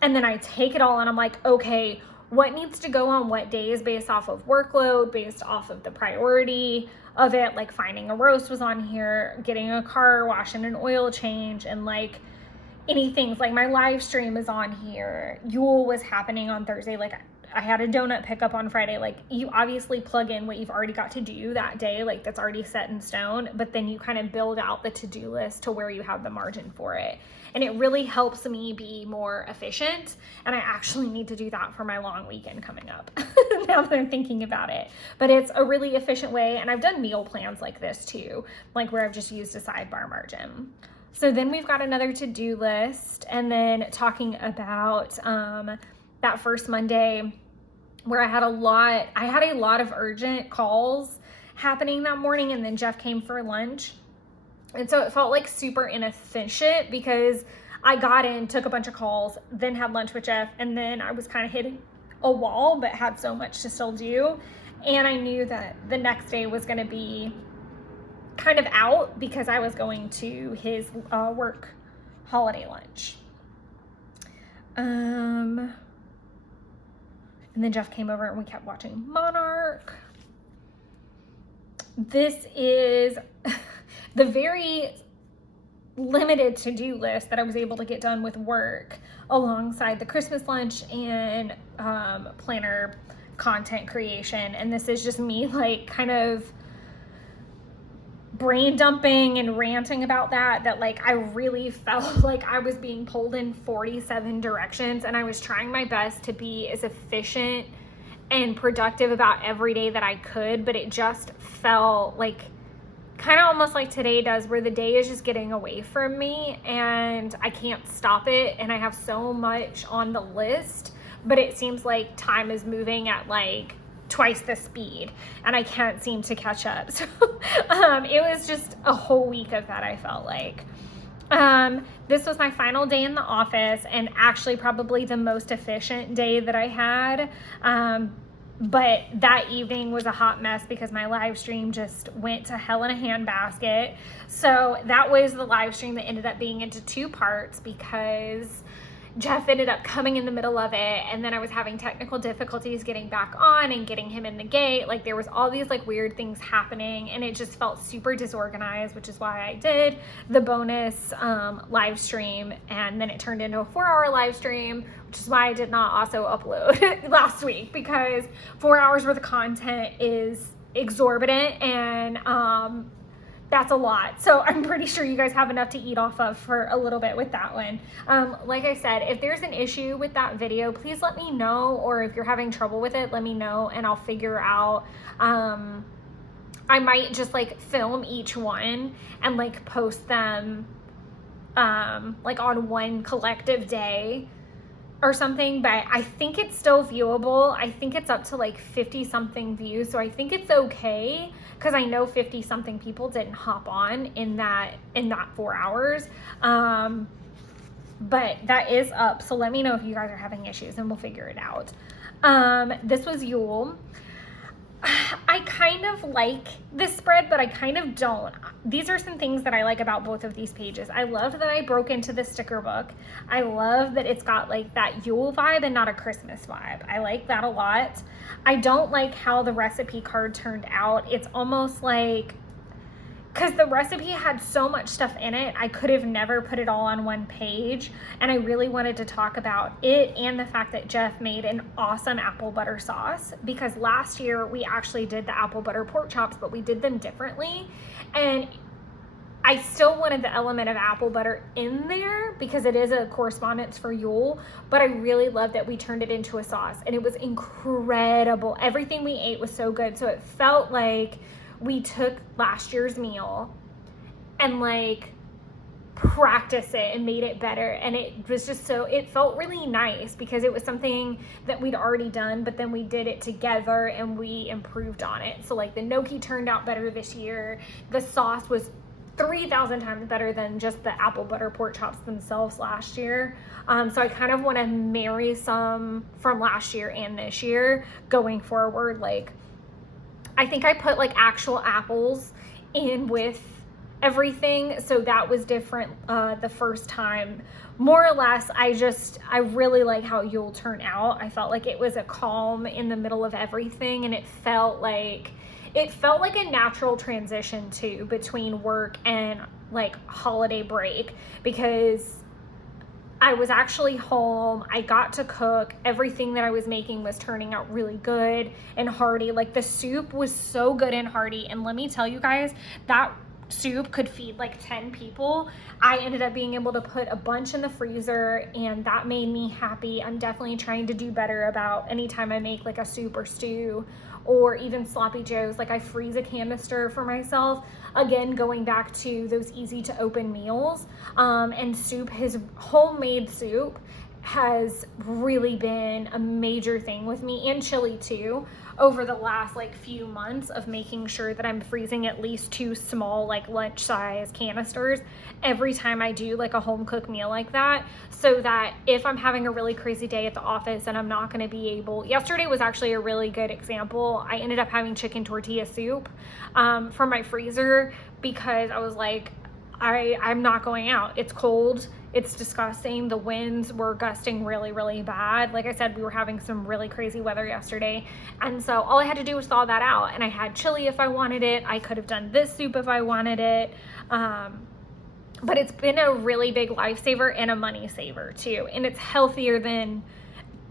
And then I take it all and I'm like, okay, what needs to go on what days based off of workload, based off of the priority of it. Like, finding a roast was on here, getting a car wash and an oil change, and like anything, like my live stream is on here. Yule was happening on Thursday. Like, I had a donut pickup on Friday. Like, you obviously plug in what you've already got to do that day, like that's already set in stone, but then you kind of build out the to-do list to where you have the margin for it. And it really helps me be more efficient. And I actually need to do that for my long weekend coming up now that I'm thinking about it. But it's a really efficient way. And I've done meal plans like this too, like where I've just used a sidebar margin. So then we've got another to-do list, and then talking about that first Monday where I had a lot of urgent calls happening that morning, and then Jeff came for lunch. And so it felt like super inefficient because I got in, took a bunch of calls, then had lunch with Jeff, and then I was kind of hitting a wall, but had so much to still do. And I knew that the next day was going to be kind of out because I was going to his work holiday lunch. And then Jeff came over and we kept watching Monarch. This is the very limited to-do list that I was able to get done with work alongside the Christmas lunch and planner content creation. And this is just me like kind of brain dumping and ranting about that like I really felt like I was being pulled in 47 directions, and I was trying my best to be as efficient and productive about every day that I could, but it just felt like kind of almost like today does, where the day is just getting away from me and I can't stop it, and I have so much on the list, but it seems like time is moving at like twice the speed and I can't seem to catch up. So it was just a whole week of that, I felt like. This was my final day in the office, and actually probably the most efficient day that I had. But that evening was a hot mess because my live stream just went to hell in a handbasket. So that was the live stream that ended up being into 2 parts because Jeff ended up coming in the middle of it, and then I was having technical difficulties getting back on and getting him in the gate. Like, there was all these like weird things happening, and it just felt super disorganized, which is why I did the bonus live stream, and then it turned into a 4-hour live stream, which is why I did not also upload last week, because 4 hours worth of content is exorbitant, and that's a lot. So I'm pretty sure you guys have enough to eat off of for a little bit with that one. Like I said, if there's an issue with that video, please let me know, or if you're having trouble with it, let me know and I'll figure out. I might just like film each one and like post them like on one collective day or something, but I think it's still viewable. I think it's up to like 50 something views, so I think it's okay, because I know 50 something people didn't hop on in that 4 hours. But that is up, so let me know if you guys are having issues and we'll figure it out. This was Yule. I kind of like this spread, but I kind of don't. These are some things that I like about both of these pages. I love that I broke into the sticker book. I love that it's got like that Yule vibe and not a Christmas vibe. I like that a lot. I don't like how the recipe card turned out. It's almost like, because the recipe had so much stuff in it, I could have never put it all on one page, and I really wanted to talk about it and the fact that Jeff made an awesome apple butter sauce, because last year we actually did the apple butter pork chops, but we did them differently, and I still wanted the element of apple butter in there because it is a correspondence for Yule, but I really loved that we turned it into a sauce, and it was incredible. Everything we ate was so good, so it felt like we took last year's meal and like practiced it and made it better, and it was just so, it felt really nice because it was something that we'd already done, but then we did it together and we improved on it. So like the gnocchi turned out better this year. The sauce was 3,000 times better than just the apple butter pork chops themselves last year. So I kind of want to marry some from last year and this year going forward. Like, I think I put like actual apples in with everything, so that was different the first time. More or less, I really like how Yule turned out. I felt like it was a calm in the middle of everything, and it felt like a natural transition too between work and like holiday break, because I was actually home. I got to cook. Everything that I was making was turning out really good and hearty. Like the soup was so good and hearty. And let me tell you guys, that soup could feed like 10 people. I ended up being able to put a bunch in the freezer, and that made me happy. I'm definitely trying to do better about anytime I make like a soup or stew or even sloppy joes, like I freeze a canister for myself. Again, going back to those easy to open meals, and soup, his homemade soup has really been a major thing with me, and chili too, over the last like few months, of making sure that I'm freezing at least 2 small like lunch size canisters every time I do like a home cooked meal like that, so that if I'm having a really crazy day at the office and I'm not going to be able, yesterday was actually a really good example. I ended up having chicken tortilla soup from my freezer because I was like, I'm not going out. It's cold. It's disgusting. The winds were gusting really, really bad. Like I said, we were having some really crazy weather yesterday. And so all I had to do was thaw that out. And I had chili if I wanted it. I could have done this soup if I wanted it. But it's been a really big lifesaver and a money saver too. And it's healthier than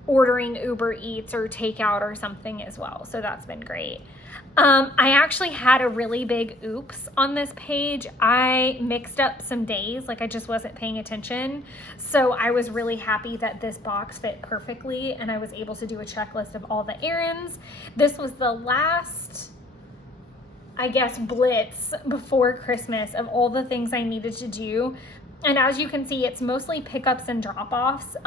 ordering Uber Eats or takeout or something as well. So that's been great. I actually had a really big oops on this page. I mixed up some days, like I just wasn't paying attention. So I was really happy that this box fit perfectly and I was able to do a checklist of all the errands. This was the last, I guess, blitz before Christmas of all the things I needed to do. And as you can see, it's mostly pickups and drop-offs.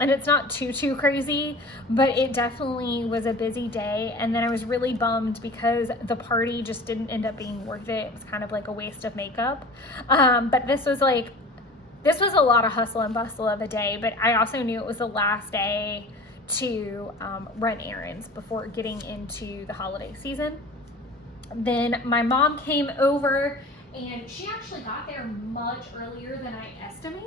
And it's not too crazy, but it definitely was a busy day. And then I was really bummed because the party just didn't end up being worth it. It was kind of like a waste of makeup. But this was a lot of hustle and bustle of a day, but I also knew it was the last day to run errands before getting into the holiday season. Then my mom came over, and she actually got there much earlier than I estimated,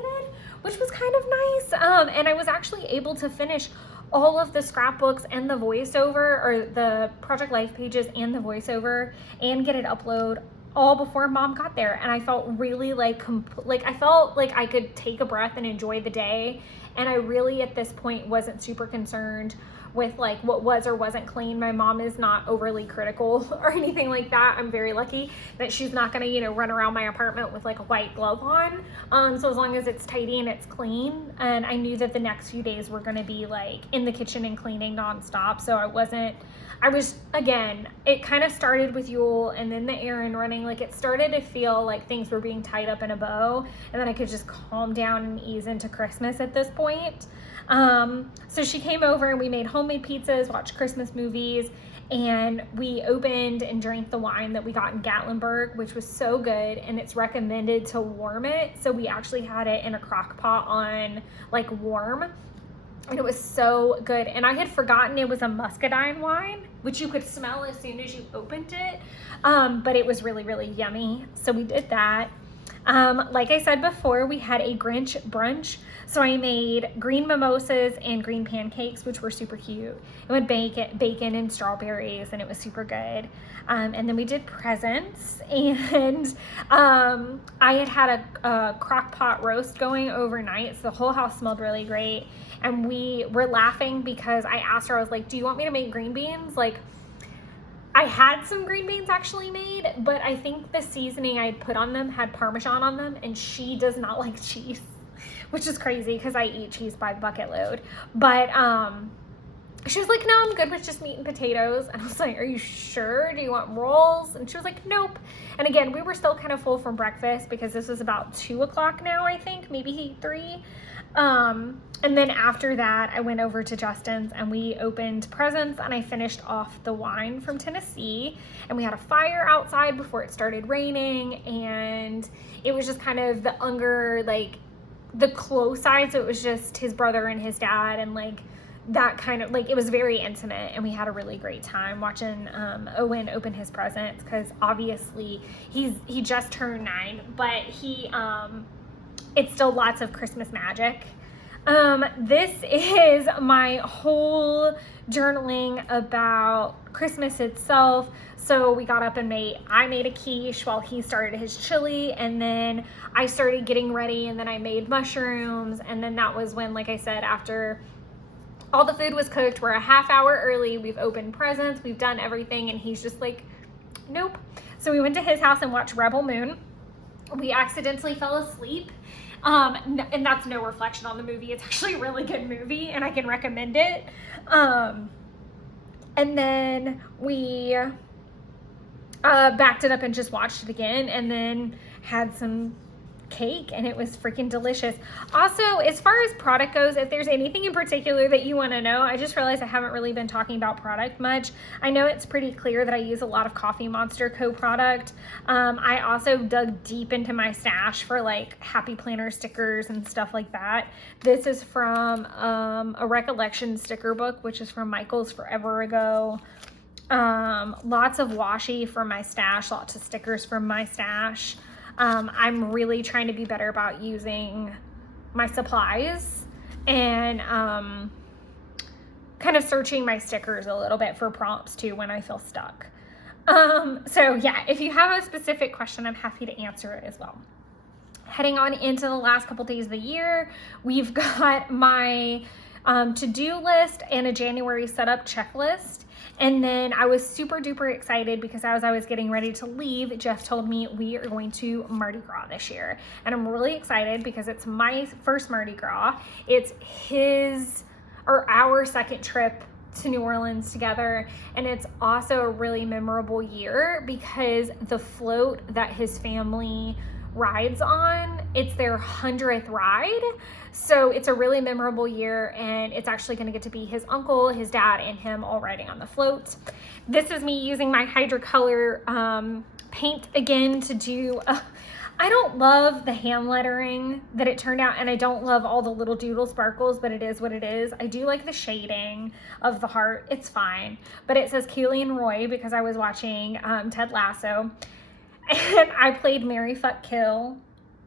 which was kind of nice. And I was actually able to finish all of the scrapbooks and the voiceover, or the Project Life pages and the voiceover, and get it upload all before Mom got there. And I felt really I felt like I could take a breath and enjoy the day. And I really at this point wasn't super concerned with like what was or wasn't clean. My mom is not overly critical or anything like that. I'm very lucky that she's not gonna, you know, run around my apartment with like a white glove on. So as long as it's tidy and it's clean, and I knew that the next few days were gonna be like in the kitchen and cleaning nonstop. So again, it kind of started with Yule and then the errand running. Like it started to feel like things were being tied up in a bow, and then I could just calm down and ease into Christmas at this point. So she came over and we made homemade pizzas, watched Christmas movies, and we opened and drank the wine that we got in Gatlinburg, which was so good, and it's recommended to warm it. So we actually had it in a crock pot on like warm, and it was so good. And I had forgotten it was a muscadine wine, which you could smell as soon as you opened it. But it was really, really yummy. So we did that. Like I said before, we had a Grinch brunch. So I made green mimosas and green pancakes, which were super cute. It had bacon and strawberries, and it was super good. And then we did presents, and I had a crock pot roast going overnight. So the whole house smelled really great. And we were laughing because I asked her, I was like, do you want me to make green beans? Like, I had some green beans actually made, but I think the seasoning I put on them had Parmesan on them, and she does not like cheese, which is crazy because I eat cheese by the bucket load. But she was like, no, I'm good with just meat and potatoes. And I was like, are you sure? Do you want rolls? And she was like, nope. And again, we were still kind of full from breakfast because this was about 2 o'clock now, I think, maybe 3. And then after that, I went over to Justin's and we opened presents, and I finished off the wine from Tennessee, and we had a fire outside before it started raining, and it was just kind of the Unger, like the close side. So it was just his brother and his dad, and like that kind of like, it was very intimate, and we had a really great time watching Owen open his presents, because obviously he just turned 9, but it's still lots of Christmas magic. This is my whole journaling about Christmas itself. So we got up and I made a quiche while he started his chili, and then I started getting ready, and then I made mushrooms, and then that was when, like I said, after all the food was cooked, we're a half hour early, we've opened presents, we've done everything, and he's just like, nope. So we went to his house and watched Rebel Moon. We accidentally fell asleep. And that's no reflection on the movie. It's actually a really good movie, and I can recommend it. And then we backed it up and just watched it again, and then had some cake, and it was freaking delicious. Also, as far as product goes, if there's anything in particular that you want to know, I just realized I haven't really been talking about product much. I know it's pretty clear that I use a lot of Coffee Monster co-product. I also dug deep into my stash for like Happy Planner stickers and stuff like that. This is from a Recollection sticker book, which is from Michael's forever ago. Lots of washi from my stash, lots of stickers from my stash. I'm really trying to be better about using my supplies and kind of searching my stickers a little bit for prompts too when I feel stuck. So yeah, if you have a specific question, I'm happy to answer it as well. Heading on into the last couple days of the year, we've got my to-do list and a January setup checklist. And then I was super duper excited because as I was getting ready to leave, Jeff told me we are going to Mardi Gras this year. And I'm really excited because it's my first Mardi Gras. It's our second trip to New Orleans together. And it's also a really memorable year because the float that his family rides on, it's their 100th ride. So it's a really memorable year, and it's actually going to get to be his uncle, his dad, and him all riding on the float. This is me using my Hydrocolor paint again to do I don't love the hand lettering that it turned out, and I don't love all the little doodle sparkles, but it is what it is. I do like the shading of the heart. It's fine. But it says Keely and Roy because I was watching Ted Lasso, and I played Marry, Fuck, Kill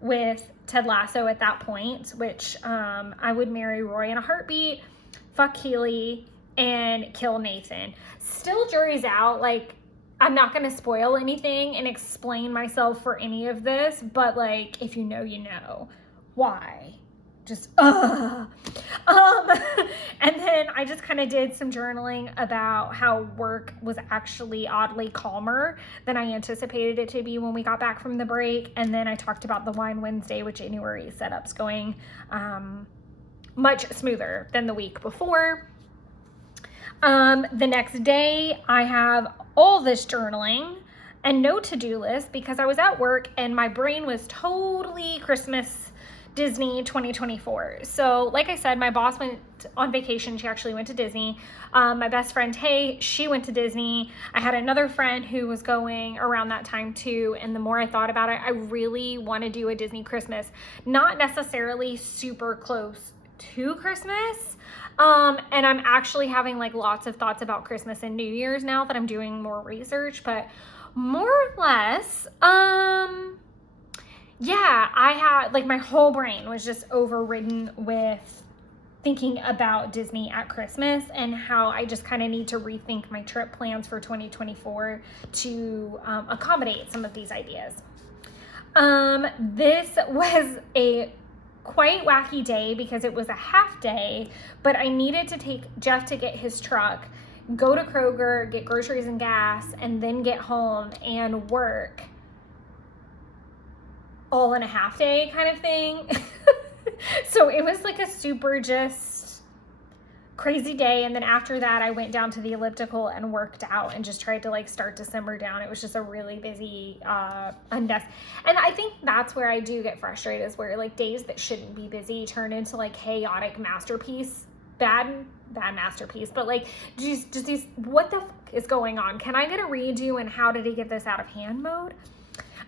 with Ted Lasso at that point, which I would marry Roy in a heartbeat, fuck Keely, and kill Nathan. Still jury's out. Like, I'm not going to spoil anything and explain myself for any of this, but like, if you know, you know. Why? just, and then I just kind of did some journaling about how work was actually oddly calmer than I anticipated it to be when we got back from the break. And then I talked about the Wine Wednesday with January setups going much smoother than the week before. The next day I have all this journaling and no to-do list because I was at work and my brain was totally Christmas Disney 2024. So like I said, my boss went on vacation. She actually went to Disney. My best friend, Tay, she went to Disney. I had another friend who was going around that time too. And the more I thought about it, I really want to do a Disney Christmas, not necessarily super close to Christmas. And I'm actually having like lots of thoughts about Christmas and New Year's now that I'm doing more research, but more or less, yeah, I had like my whole brain was just overridden with thinking about Disney at Christmas and how I just kind of need to rethink my trip plans for 2024 to accommodate some of these ideas. This was a quite wacky day because it was a half day, but I needed to take Jeff to get his truck, go to Kroger, get groceries and gas, and then get home and work all in a half day kind of thing. So it was like a super just crazy day. And then after that, I went down to the elliptical and worked out and just tried to like start December down. It was just a really busy and I think that's where I do get frustrated, is where like days that shouldn't be busy turn into like chaotic masterpiece, bad masterpiece, but like just these, what the fuck is going on? Can I get a redo and how did he get this out of hand mode?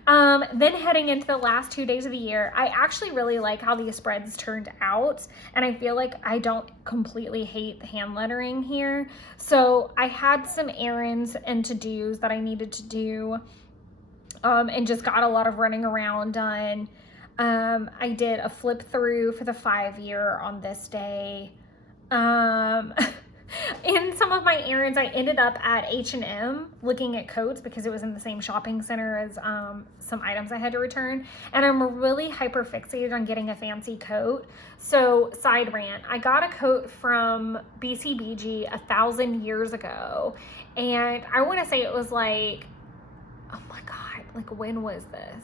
Then heading into the last 2 days of the year, I actually really like how these spreads turned out, and I feel like I don't completely hate the hand lettering here. So I had some errands and to-dos that I needed to do, and just got a lot of running around done. I did a flip through for the 5-year on this day. In some of my errands, I ended up at H&M looking at coats because it was in the same shopping center as some items I had to return. And I'm really hyper fixated on getting a fancy coat. So side rant, I got a coat from BCBG 1,000 years ago. And I want to say it was like, oh my God, like when was this?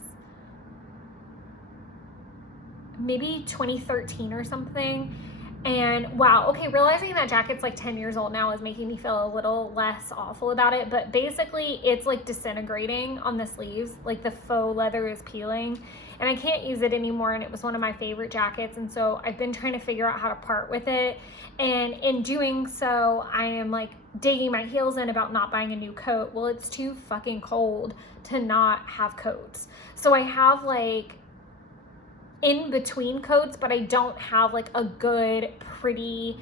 Maybe 2013 or something. And wow, okay, realizing that jacket's like 10 years old now is making me feel a little less awful about it. But basically it's like disintegrating on the sleeves, like the faux leather is peeling and I can't use it anymore. And it was one of my favorite jackets. And so I've been trying to figure out how to part with it. And in doing so, I am like digging my heels in about not buying a new coat. Well, it's too fucking cold to not have coats. So I have like in between coats, but I don't have like a good, pretty,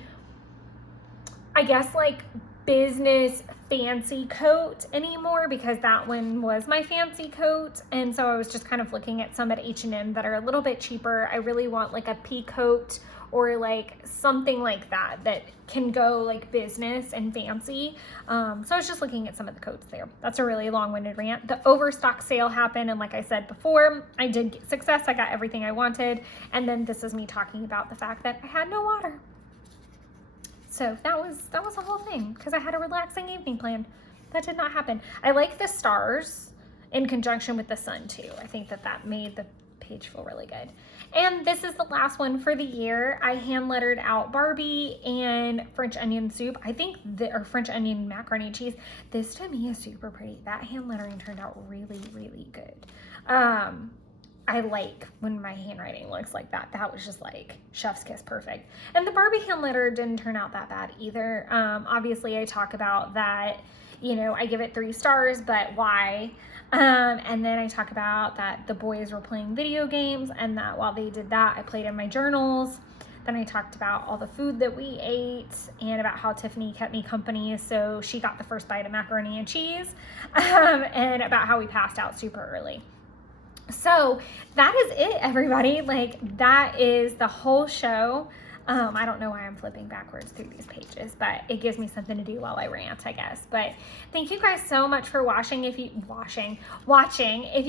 I guess like business fancy coat anymore because that one was my fancy coat. And so I was just kind of looking at some at H&M that are a little bit cheaper. I really want like a pea coat or like something like that that can go like business and fancy. So I was just looking at some of the coats there. That's a really long-winded rant. The overstock sale happened, and like I said before, I did get success. I got everything I wanted. And then this is me talking about the fact that I had no water. So that was the whole thing because I had a relaxing evening plan. That did not happen. I like the stars in conjunction with the sun too. I think that made the page feel really good. And this is the last one for the year. I hand lettered out Barbie and French onion soup. I think or French onion macaroni and cheese. This to me is super pretty. That hand lettering turned out really, really good. I like when my handwriting looks like that. That was just like chef's kiss perfect. And the Barbie hand letter didn't turn out that bad either. Obviously I talk about that, you know, I give it 3 stars, but why? And then I talk about that the boys were playing video games and that while they did that, I played in my journals. Then I talked about all the food that we ate and about how Tiffany kept me company. So she got the first bite of macaroni and cheese, and about how we passed out super early. So that is it, everybody. Like that is the whole show. I don't know why I'm flipping backwards through these pages, but it gives me something to do while I rant, I guess. But thank you guys so much for watching. If you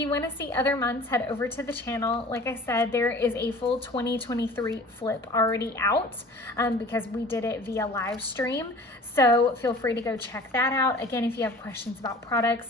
want to see other months, head over to the channel. Like I said, there is a full 2023 flip already out because we did it via live stream. So feel free to go check that out. Again, if you have questions about products,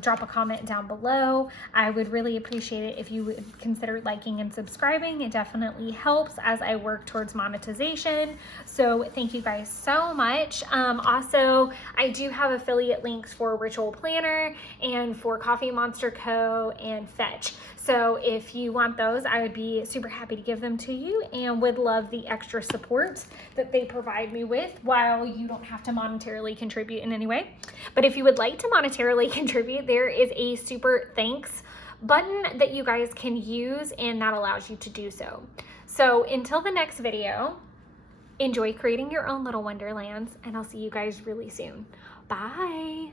drop a comment down below. I would really appreciate it if you would consider liking and subscribing. It definitely helps as I work towards monetization. So thank you guys so much. Also, I do have affiliate links for Ritual Planner and for Coffee Monster Co. and Fetch. So if you want those, I would be super happy to give them to you and would love the extra support that they provide me with while you don't have to monetarily contribute in any way. But if you would like to monetarily contribute, there is a super thanks button that you guys can use, and that allows you to do so. So until the next video, enjoy creating your own little wonderlands, and I'll see you guys really soon. Bye.